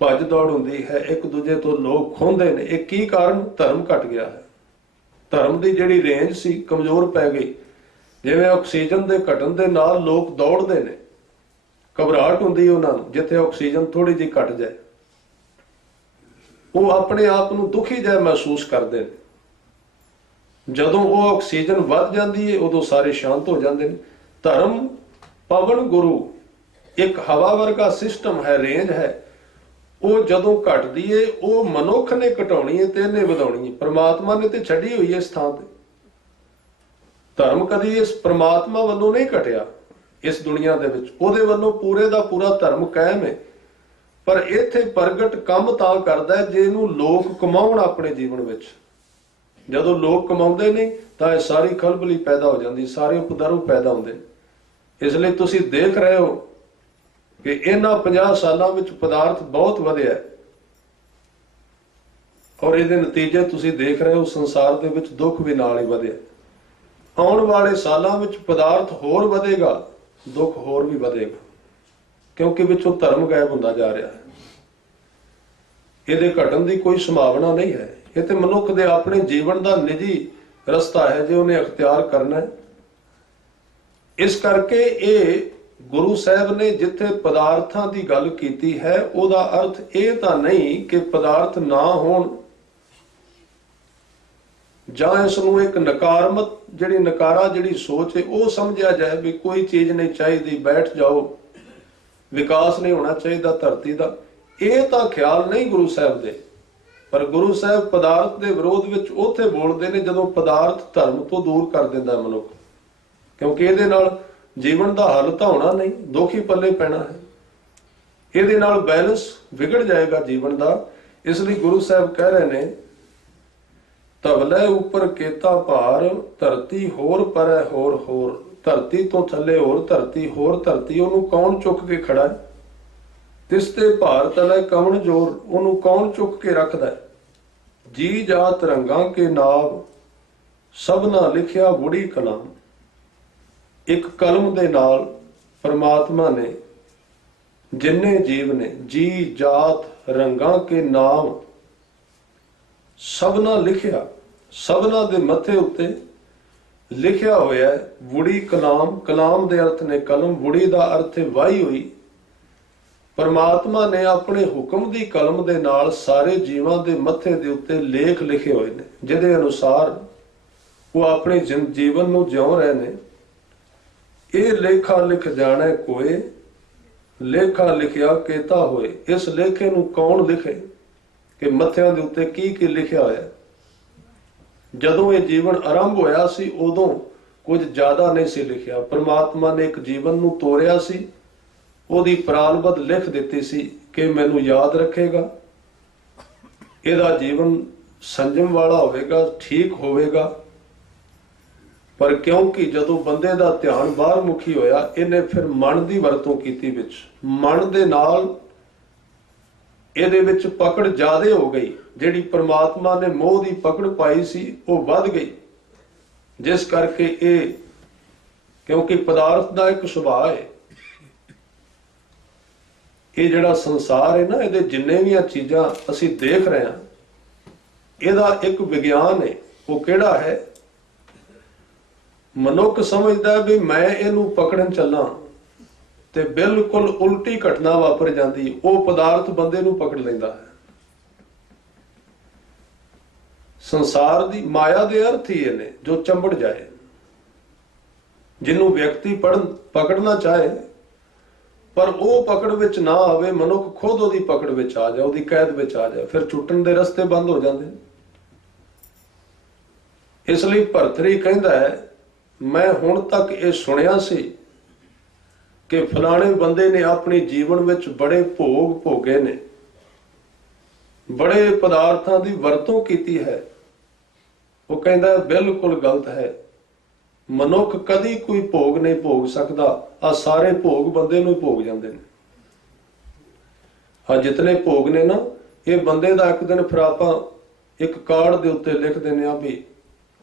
ਭੱਜ ਦੌੜ ਹੁੰਦੀ ਹੈ, ਇੱਕ ਦੂਜੇ ਤੋਂ ਲੋਕ ਖੋਹਦੇ ਨੇ। ਇਹ ਕੀ ਕਾਰਨ? ਧਰਮ ਘਟ ਗਿਆ ਹੈ। ਧਰਮ ਦੀ ਜਿਹੜੀ ਰੇਂਜ ਸੀ ਕਮਜ਼ੋਰ ਪੈ ਗਈ। ਜਿਵੇਂ ਆਕਸੀਜਨ ਦੇ ਘਟਣ ਦੇ ਨਾਲ ਲੋਕ ਦੌੜਦੇ ਨੇ, ਘਬਰਾਹਟ ਹੁੰਦੀ ਉਹਨਾਂ ਨੂੰ, ਜਿੱਥੇ ਆਕਸੀਜਨ ਥੋੜੀ ਜਿਹੀ ਘਟ ਜਾਏ ਉਹ ਆਪਣੇ ਆਪ ਨੂੰ ਦੁਖੀ ਜਿਹਾ ਮਹਿਸੂਸ ਕਰਦੇ ਨੇ। ਜਦੋਂ ਉਹ ਆਕਸੀਜਨ ਵੱਧ ਜਾਂਦੀ ਹੈ ਉਦੋਂ ਸਾਰੇ ਸ਼ਾਂਤ ਹੋ ਜਾਂਦੇ ਨੇ। ਧਰਮ ਪਵਨ ਗੁਰੂ ਇੱਕ ਹਵਾ ਵਰਗਾ ਸਿਸਟਮ ਹੈ, ਰੇਂਜ ਹੈ। ਉਹ ਜਦੋਂ ਘਟਦੀ ਏ ਉਹ ਮਨੁੱਖ ਨੇ ਘਟਾਉਣੀ ਹੈ ਤੇ ਇਹਨੇ ਵਧਾਉਣੀ ਹੈ। ਪ੍ਰਮਾਤਮਾ ਨੇ ਤੇ ਛੱਡੀ ਹੋਈ ਹੈ ਇਸ ਥਾਂ ਤੇ। ਧਰਮ ਕਦੀ ਇਸ ਪ੍ਰਮਾਤਮਾ ਵੱਲੋਂ ਨਹੀਂ ਘਟਿਆ ਇਸ ਦੁਨੀਆ ਦੇ ਵਿੱਚ, ਉਹਦੇ ਵੱਲੋਂ ਪੂਰੇ ਦਾ ਪੂਰਾ ਧਰਮ ਕਾਇਮ ਹੈ। ਪਰ ਇੱਥੇ ਪ੍ਰਗਟ ਕੰਮ ਤਾਂ ਕਰਦਾ ਹੈ ਜੇ ਇਹਨੂੰ ਲੋਕ ਕਮਾਉਣ ਆਪਣੇ ਜੀਵਨ ਵਿੱਚ। ਜਦੋਂ ਲੋਕ ਕਮਾਉਂਦੇ ਨਹੀਂ ਤਾਂ ਇਹ ਸਾਰੀ ਖਲਬਲੀ ਪੈਦਾ ਹੋ ਜਾਂਦੀ, ਸਾਰੇ ਉਪਦਰਵ ਪੈਦਾ ਹੁੰਦੇ। ਇਸ ਲਈ ਤੁਸੀਂ ਦੇਖ ਰਹੇ ਹੋ ਕਿ ਇਹਨਾਂ 50 ਸਾਲਾਂ ਵਿੱਚ ਪਦਾਰਥ ਬਹੁਤ ਵਧਿਆ ਔਰ ਇਹਦੇ ਨਤੀਜੇ ਤੁਸੀਂ ਦੇਖ ਰਹੇ ਹੋ, ਸੰਸਾਰ ਦੇ ਵਿੱਚ ਦੁੱਖ ਵੀ ਨਾਲ ਹੀ ਵਧਿਆ। ਆਉਣ ਵਾਲੇ ਸਾਲਾਂ ਵਿੱਚ ਪਦਾਰਥ ਹੋਰ ਵਧੇਗਾ, ਦੁੱਖ ਹੋਰ ਵੀ ਵਧੇਗਾ, ਕਿਉਂਕਿ ਵਿੱਚੋਂ ਧਰਮ ਗਾਇਬ ਹੁੰਦਾ ਜਾ ਰਿਹਾ ਹੈ। ਇਹਦੇ ਘਟਣ ਦੀ ਕੋਈ ਸੰਭਾਵਨਾ ਨਹੀਂ ਹੈ। ਇਹ ਤੇ ਮਨੁੱਖ ਦੇ ਆਪਣੇ ਜੀਵਨ ਦਾ ਨਿੱਜੀ ਰਸਤਾ ਹੈ ਜੇ ਉਹਨੇ ਅਖਤਿਆਰ ਕਰਨਾ ਹੈ। ਇਸ ਕਰਕੇ ਇਹ ਗੁਰੂ ਸਾਹਿਬ ਨੇ ਜਿੱਥੇ ਪਦਾਰਥਾਂ ਦੀ ਗੱਲ ਕੀਤੀ ਹੈ ਉਹਦਾ ਅਰਥ ਇਹ ਤਾਂ ਨਹੀਂ ਕਿ ਪਦਾਰਥ ਨਾ ਹੋਣ ਜਾਂ ਇਸ ਨੂੰ ਇੱਕ ਨਕਾਰਾਤਮਕ ਜਿਹੜੀ ਸੋਚ ਹੈ ਉਹ ਸਮਝਿਆ ਜਾਏ ਵੀ ਕੋਈ ਚੀਜ਼ ਨਹੀਂ ਚਾਹੀਦੀ, ਬੈਠ ਜਾਓ, ਵਿਕਾਸ ਨਹੀਂ ਹੋਣਾ ਚਾਹੀਦਾ ਧਰਤੀ ਦਾ। ਇਹ ਤਾਂ ਖਿਆਲ ਨਹੀਂ ਗੁਰੂ ਸਾਹਿਬ ਦੇ। ਪਰ ਗੁਰੂ ਸਾਹਿਬ ਪਦਾਰਥ ਦੇ ਵਿਰੋਧ ਵਿੱਚ ਉੱਥੇ ਬੋਲਦੇ ਨੇ ਜਦੋਂ ਪਦਾਰਥ ਧਰਮ ਤੋਂ ਦੂਰ ਕਰ ਦਿੰਦਾ ਮਨੁੱਖ, ਕਿਉਂਕਿ ਇਹਦੇ ਨਾਲ ਜੀਵਨ ਦਾ ਹੱਲ ਤਾਂ ਹੋਣਾ ਨਹੀਂ, ਦੁੱਖ ਹੀ ਪੱਲੇ ਪੈਣਾ ਹੈ। ਇਹਦੇ ਨਾਲ ਬੈਲੈਂਸ ਵਿਗੜ ਜਾਏਗਾ ਜੀਵਨ ਦਾ। ਇਸ ਲਈ ਗੁਰੂ ਸਾਹਿਬ ਕਹਿ ਰਹੇ ਨੇ, ਧਵਲੇ ਉੱਪਰ ਕੀਤਾ ਭਾਰ, ਧਰਤੀ ਹੋਰ ਪਰੈ ਹੋਰ ਹੋਰ। ਧਰਤੀ ਤੋਂ ਥੱਲੇ ਹੋਰ ਧਰਤੀ, ਹੋਰ ਧਰਤੀ, ਉਹਨੂੰ ਕੌਣ ਚੁੱਕ ਕੇ ਖੜਾ ਹੈ? ਤਿਸ ਤੇ ਭਾਰ ਤਲੇ ਕਵਣ ਜੋਰ, ਉਹਨੂੰ ਕੌਣ ਚੁੱਕ ਕੇ ਰੱਖਦਾ ਹੈ? ਜੀ ਜਾਤ ਰੰਗਾਂ ਕੇ ਨਾਮ, ਸਭਨਾ ਲਿਖਿਆ ਬੁੜੀ ਕਲਾਮ। ਇੱਕ ਕਲਮ ਦੇ ਨਾਲ ਪਰਮਾਤਮਾ ਨੇ ਜਿੰਨੇ ਜੀਵ ਨੇ, ਜੀ ਜਾਤ ਰੰਗਾਂ ਕੇ ਨਾਮ, ਸਭਨਾ ਲਿਖਿਆ, ਸਭਨਾ ਦੇ ਮੱਥੇ ਉੱਤੇ ਲਿਖਿਆ ਹੋਇਆ ਹੈ ਬੁੜੀ ਕਲਾਮ। ਕਲਾਮ ਦੇ ਅਰਥ ਨੇ ਕਲਮ, ਬੁੜੀ ਦਾ ਅਰਥ ਹੈ ਵਾਹੀ ਹੋਈ। ਪਰਮਾਤਮਾ ਨੇ ਆਪਣੇ ਹੁਕਮ ਦੀ ਕਲਮ ਦੇ ਨਾਲ ਸਾਰੇ ਜੀਵਾਂ ਦੇ ਮੱਥੇ ਦੇ ਉੱਤੇ ਲੇਖ ਲਿਖੇ ਹੋਏ ਨੇ, ਜਿਹਦੇ ਅਨੁਸਾਰ ਉਹ ਆਪਣੇ ਜੀਵਨ ਨੂੰ ਜਿਉ ਰਹੇ ਨੇ। ਇਹ ਲੇਖਾ ਲਿਖ ਜਾਣੇ ਕੋਏ, ਲੇਖਾ ਲਿਖਿਆ ਕੇਤਾ ਹੋਏ। ਇਸ ਲੇਖੇ ਨੂੰ ਕੌਣ ਲਿਖੇ ਕਿ ਮੱਥਿਆਂ ਦੇ ਉੱਤੇ ਕੀ ਕੀ ਲਿਖਿਆ ਹੋਇਆ। ਜਦੋਂ ਇਹ ਜੀਵਨ ਆਰੰਭ ਹੋਇਆ ਸੀ ਉਦੋਂ ਕੁਝ ਜ਼ਿਆਦਾ ਨਹੀਂ ਸੀ ਲਿਖਿਆ। ਪ੍ਰਮਾਤਮਾ ਨੇ ਇੱਕ ਜੀਵਨ ਨੂੰ ਤੋਰਿਆ ਸੀ, ਉਹਦੀ ਪ੍ਰਾਲਬਧ ਲਿਖ ਦਿੱਤੀ ਸੀ ਕਿ ਮੈਨੂੰ ਯਾਦ ਰੱਖੇਗਾ, ਇਹਦਾ ਜੀਵਨ ਸੰਜਮ ਵਾਲਾ ਹੋਵੇਗਾ, ਠੀਕ ਹੋਵੇਗਾ। ਪਰ ਕਿਉਂਕਿ ਜਦੋਂ ਬੰਦੇ ਦਾ ਧਿਆਨ ਬਾਹਰ ਮੁਖੀ ਹੋਇਆ, ਇਹਨੇ ਫਿਰ ਮਨ ਦੀ ਵਰਤੋਂ ਕੀਤੀ ਵਿੱਚ। ਮਨ ਦੇ ਨਾਲ ਇਹਦੇ ਵਿੱਚ ਪਕੜ ਜ਼ਿਆਦੇ ਹੋ ਗਈ। ਜਿਹੜੀ ਪ੍ਰਮਾਤਮਾ ਨੇ ਮੋਹ ਦੀ ਪਕੜ ਪਾਈ ਸੀ ਉਹ ਵੱਧ ਗਈ, ਜਿਸ ਕਰਕੇ ਇਹ, ਕਿਉਂਕਿ ਪਦਾਰਥ ਦਾ ਇੱਕ ਸੁਭਾਅ ਹੈ, ਇਹ ਜਿਹੜਾ ਸੰਸਾਰ ਹੈ ਨਾ, ਇਹਦੇ ਜਿੰਨੇ ਵੀ ਚੀਜ਼ਾਂ ਅਸੀਂ ਦੇਖ ਰਹੇ ਹਾਂ, ਇਹਦਾ ਇੱਕ ਵਿਗਿਆਨ ਹੈ। ਉਹ ਕਿਹੜਾ ਹੈ? ਮਨੁੱਖ ਸਮਝਦਾ ਵੀ ਮੈਂ ਇਹਨੂੰ ਪਕੜਨ ਚੱਲਾਂ ਤੇ ਬਿਲਕੁਲ ਉਲਟੀ ਘਟਨਾ ਵਾਪਰ ਜਾਂਦੀ। ਉਹ ਪਦਾਰਥ ਬੰਦੇ ਨੂੰ ਪਕੜ ਲੈਂਦਾ ਹੈ। ਸੰਸਾਰ ਦੀ ਮਾਇਆ ਦੇ ਅਰਥ ਹੀ ਇਹ ਨੇ ਜੋ ਚੰਬੜ ਜਾਏ। ਜਿਹਨੂੰ ਵਿਅਕਤੀ ਪਕੜਨਾ ਚਾਹੇ ਪਰ ਉਹ ਪਕੜ ਵਿੱਚ ਨਾ ਆਵੇ, ਮਨੁੱਖ ਖੁਦ ਉਹਦੀ ਪਕੜ ਵਿੱਚ ਆ ਜਾਏ, ਉਹਦੀ ਕੈਦ ਵਿੱਚ ਆ ਜਾਏ, ਫਿਰ ਛੁੱਟਣ ਦੇ ਰਸਤੇ ਬੰਦ ਹੋ ਜਾਂਦੇ ਨੇ। ਇਸ ਲਈ ਭਰਤਰੀ ਕਹਿੰਦਾ ਹੈ, ਮੈਂ ਹੁਣ ਤੱਕ ਇਹ ਸੁਣਿਆ ਸੀ ਕਿ ਫਲਾਣੇ ਬੰਦੇ ਨੇ ਆਪਣੀ ਜੀਵਨ ਵਿੱਚ ਬੜੇ ਭੋਗ ਭੋਗੇ ਨੇ, ਬੜੇ ਪਦਾਰਥਾਂ ਦੀ ਵਰਤੋਂ ਕੀਤੀ ਹੈ। ਉਹ ਕਹਿੰਦਾ ਬਿਲਕੁਲ ਗਲਤ ਹੈ। ਮਨੁੱਖ ਕਦੀ ਕੋਈ ਭੋਗ ਨਹੀਂ ਭੋਗ ਸਕਦਾ। ਆ ਸਾਰੇ ਭੋਗ ਬੰਦੇ ਨੂੰ ਭੋਗ ਜਾਂਦੇ ਨੇ। ਆ ਜਿਤਨੇ ਭੋਗ ਨੇ ਨਾ, ਇਹ ਬੰਦੇ ਦਾ ਇੱਕ ਦਿਨ ਫਿਰ ਆਪਾਂ ਇੱਕ ਕਾਰਡ ਦੇ ਉੱਤੇ ਲਿਖ ਦਿੰਦੇ ਆ ਵੀ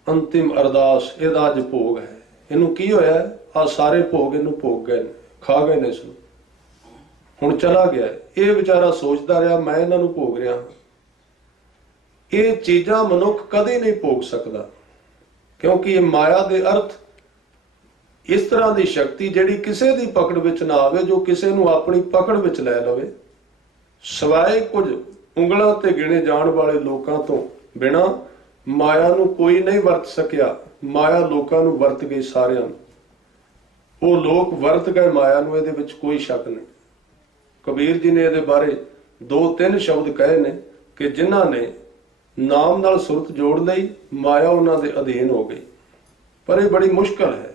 ਅੰਤਿਮ ਅਰਦਾਸ, ਇਹਦਾ ਅੱਜ ਭੋਗ ਹੈ। ਇਹਨੂੰ ਕੀ ਹੋਇਆ? ਆ ਸਾਰੇ ਭੋਗ ਇਹਨੂੰ ਭੋਗ ਗਏ ਨੇ, ਖਾ ਗਏ ਨੇ ਇਸਨੂੰ, ਹੁਣ ਚਲਾ ਗਿਆ। ਇਹ ਵਿਚਾਰਾ ਸੋਚਦਾ ਰਿਹਾ ਮੈਂ ਇਹਨਾਂ ਨੂੰ ਭੋਗ ਰਿਹਾ। ਇਹ ਚੀਜ਼ਾਂ ਮਨੁੱਖ ਕਦੇ ਨਹੀਂ ਭੋਗ ਸਕਦਾ, ਕਿਉਂਕਿ ਇਹ ਮਾਇਆ ਦੇ ਅਰਥ ਇਸ ਤਰ੍ਹਾਂ ਦੀ ਸ਼ਕਤੀ ਜਿਹੜੀ ਕਿਸੇ ਦੀ ਪਕੜ ਵਿੱਚ ਨਾ ਆਵੇ, ਜੋ ਕਿਸੇ ਨੂੰ ਆਪਣੀ ਪਕੜ ਵਿੱਚ ਲੈ ਲਵੇ। ਸਿਵਾਏ ਕੁਝ ਉਂਗਲਾਂ ਤੇ ਗਿਣੇ ਜਾਣ ਵਾਲੇ ਲੋਕਾਂ ਤੋਂ ਬਿਨਾਂ ਮਾਇਆ ਨੂੰ ਕੋਈ ਨਹੀਂ ਵਰਤ ਸਕਿਆ। ਮਾਇਆ ਲੋਕਾਂ ਨੂੰ ਵਰਤ ਗਈ, ਸਾਰਿਆਂ ਨੂੰ। ਉਹ ਲੋਕ ਵਰਤ ਗਏ ਮਾਇਆ ਨੂੰ, ਇਹਦੇ ਵਿੱਚ ਕੋਈ ਸ਼ੱਕ ਨਹੀਂ। ਕਬੀਰ ਜੀ ਨੇ ਇਹਦੇ ਬਾਰੇ 2-3 ਸ਼ਬਦ ਕਹੇ ਨੇ ਕਿ ਜਿਨ੍ਹਾਂ ਨੇ ਨਾਮ ਨਾਲ ਸੁਰਤ ਜੋੜ ਲਈ, ਮਾਇਆ ਉਹਨਾਂ ਦੇ ਅਧੀਨ ਹੋ ਗਈ। ਪਰ ਇਹ ਬੜੀ ਮੁਸ਼ਕਲ ਹੈ।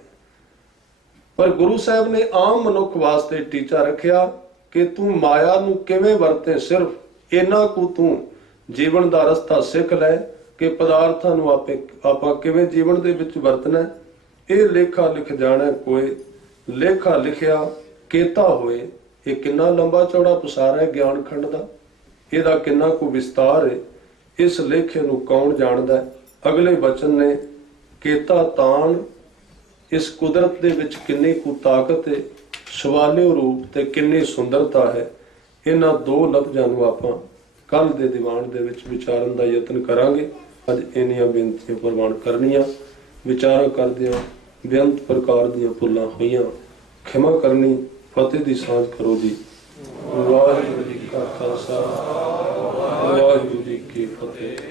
ਪਰ ਗੁਰੂ ਸਾਹਿਬ ਨੇ ਆਮ ਮਨੁੱਖ ਵਾਸਤੇ ਟੀਚਾ ਰੱਖਿਆ ਕਿ ਤੂੰ ਮਾਇਆ ਨੂੰ ਕਿਵੇਂ ਵਰਤੇ। ਸਿਰਫ ਇੰਨਾ ਕੁ ਤੂੰ ਜੀਵਨ ਦਾ ਰਸਤਾ ਸਿੱਖ ਲੈ ਕਿ ਪਦਾਰਥਾਂ ਨੂੰ ਆਪਾਂ ਕਿਵੇਂ ਜੀਵਨ ਦੇ ਵਿੱਚ ਵਰਤਣਾ। ਇਹ ਲੇਖਾ ਲਿਖ ਜਾਣਾ ਕੋਈ, ਲੇਖਾ ਲਿਖਿਆ ਕੇਤਾ ਹੋਏ। ਇਹ ਕਿੰਨਾ ਲੰਬਾ ਚੌੜਾ ਪਸਾਰ ਹੈ ਗਿਆਨ ਖੰਡ ਦਾ, ਇਹਦਾ ਕਿੰਨਾ ਕੁ ਵਿਸਤਾਰ ਹੈ, ਇਸ ਲੇਖੇ ਨੂੰ ਕੌਣ ਜਾਣਦਾ ਹੈ। ਅਗਲੇ ਬਚਨ ਨੇ ਕੇਤਾ ਤਾਣ, ਇਸ ਕੁਦਰਤ ਦੇ ਵਿੱਚ ਕਿੰਨੀ ਕੁ ਤਾਕਤ ਹੈ, ਸਵਾਲਿਓ ਰੂਪ ਤੇ ਕਿੰਨੀ ਸੁੰਦਰਤਾ ਹੈ। ਇਹਨਾਂ 2 ਲਫ਼ਜ਼ਾਂ ਨੂੰ ਆਪਾਂ ਕੱਲ ਦੇ ਦੀਵਾਨ ਦੇ ਵਿੱਚ ਵਿਚਾਰਨ ਦਾ ਯਤਨ ਕਰਾਂਗੇ। ਅੱਜ ਇੰਨੀਆਂ ਬੇਨਤੀਆਂ ਪ੍ਰਵਾਨ ਕਰਨੀਆਂ, ਵਿਚਾਰਾਂ ਕਰਦਿਆਂ ਬੇਅੰਤ ਪ੍ਰਕਾਰ ਦੀਆਂ ਭੁੱਲਾਂ ਹੋਈਆਂ ਖਿਮਾ ਕਰਨੀ। ਫਤਿਹ ਦੀ ਸਾਂਝ ਕਰੋ ਜੀ। ਵਾਹਿਗੁਰੂ ਜੀ ਕਾ ਖਾਲਸਾ, ਵਾਹਿਗੁਰੂ ਜੀ ਕੀ ਫਤਿਹ।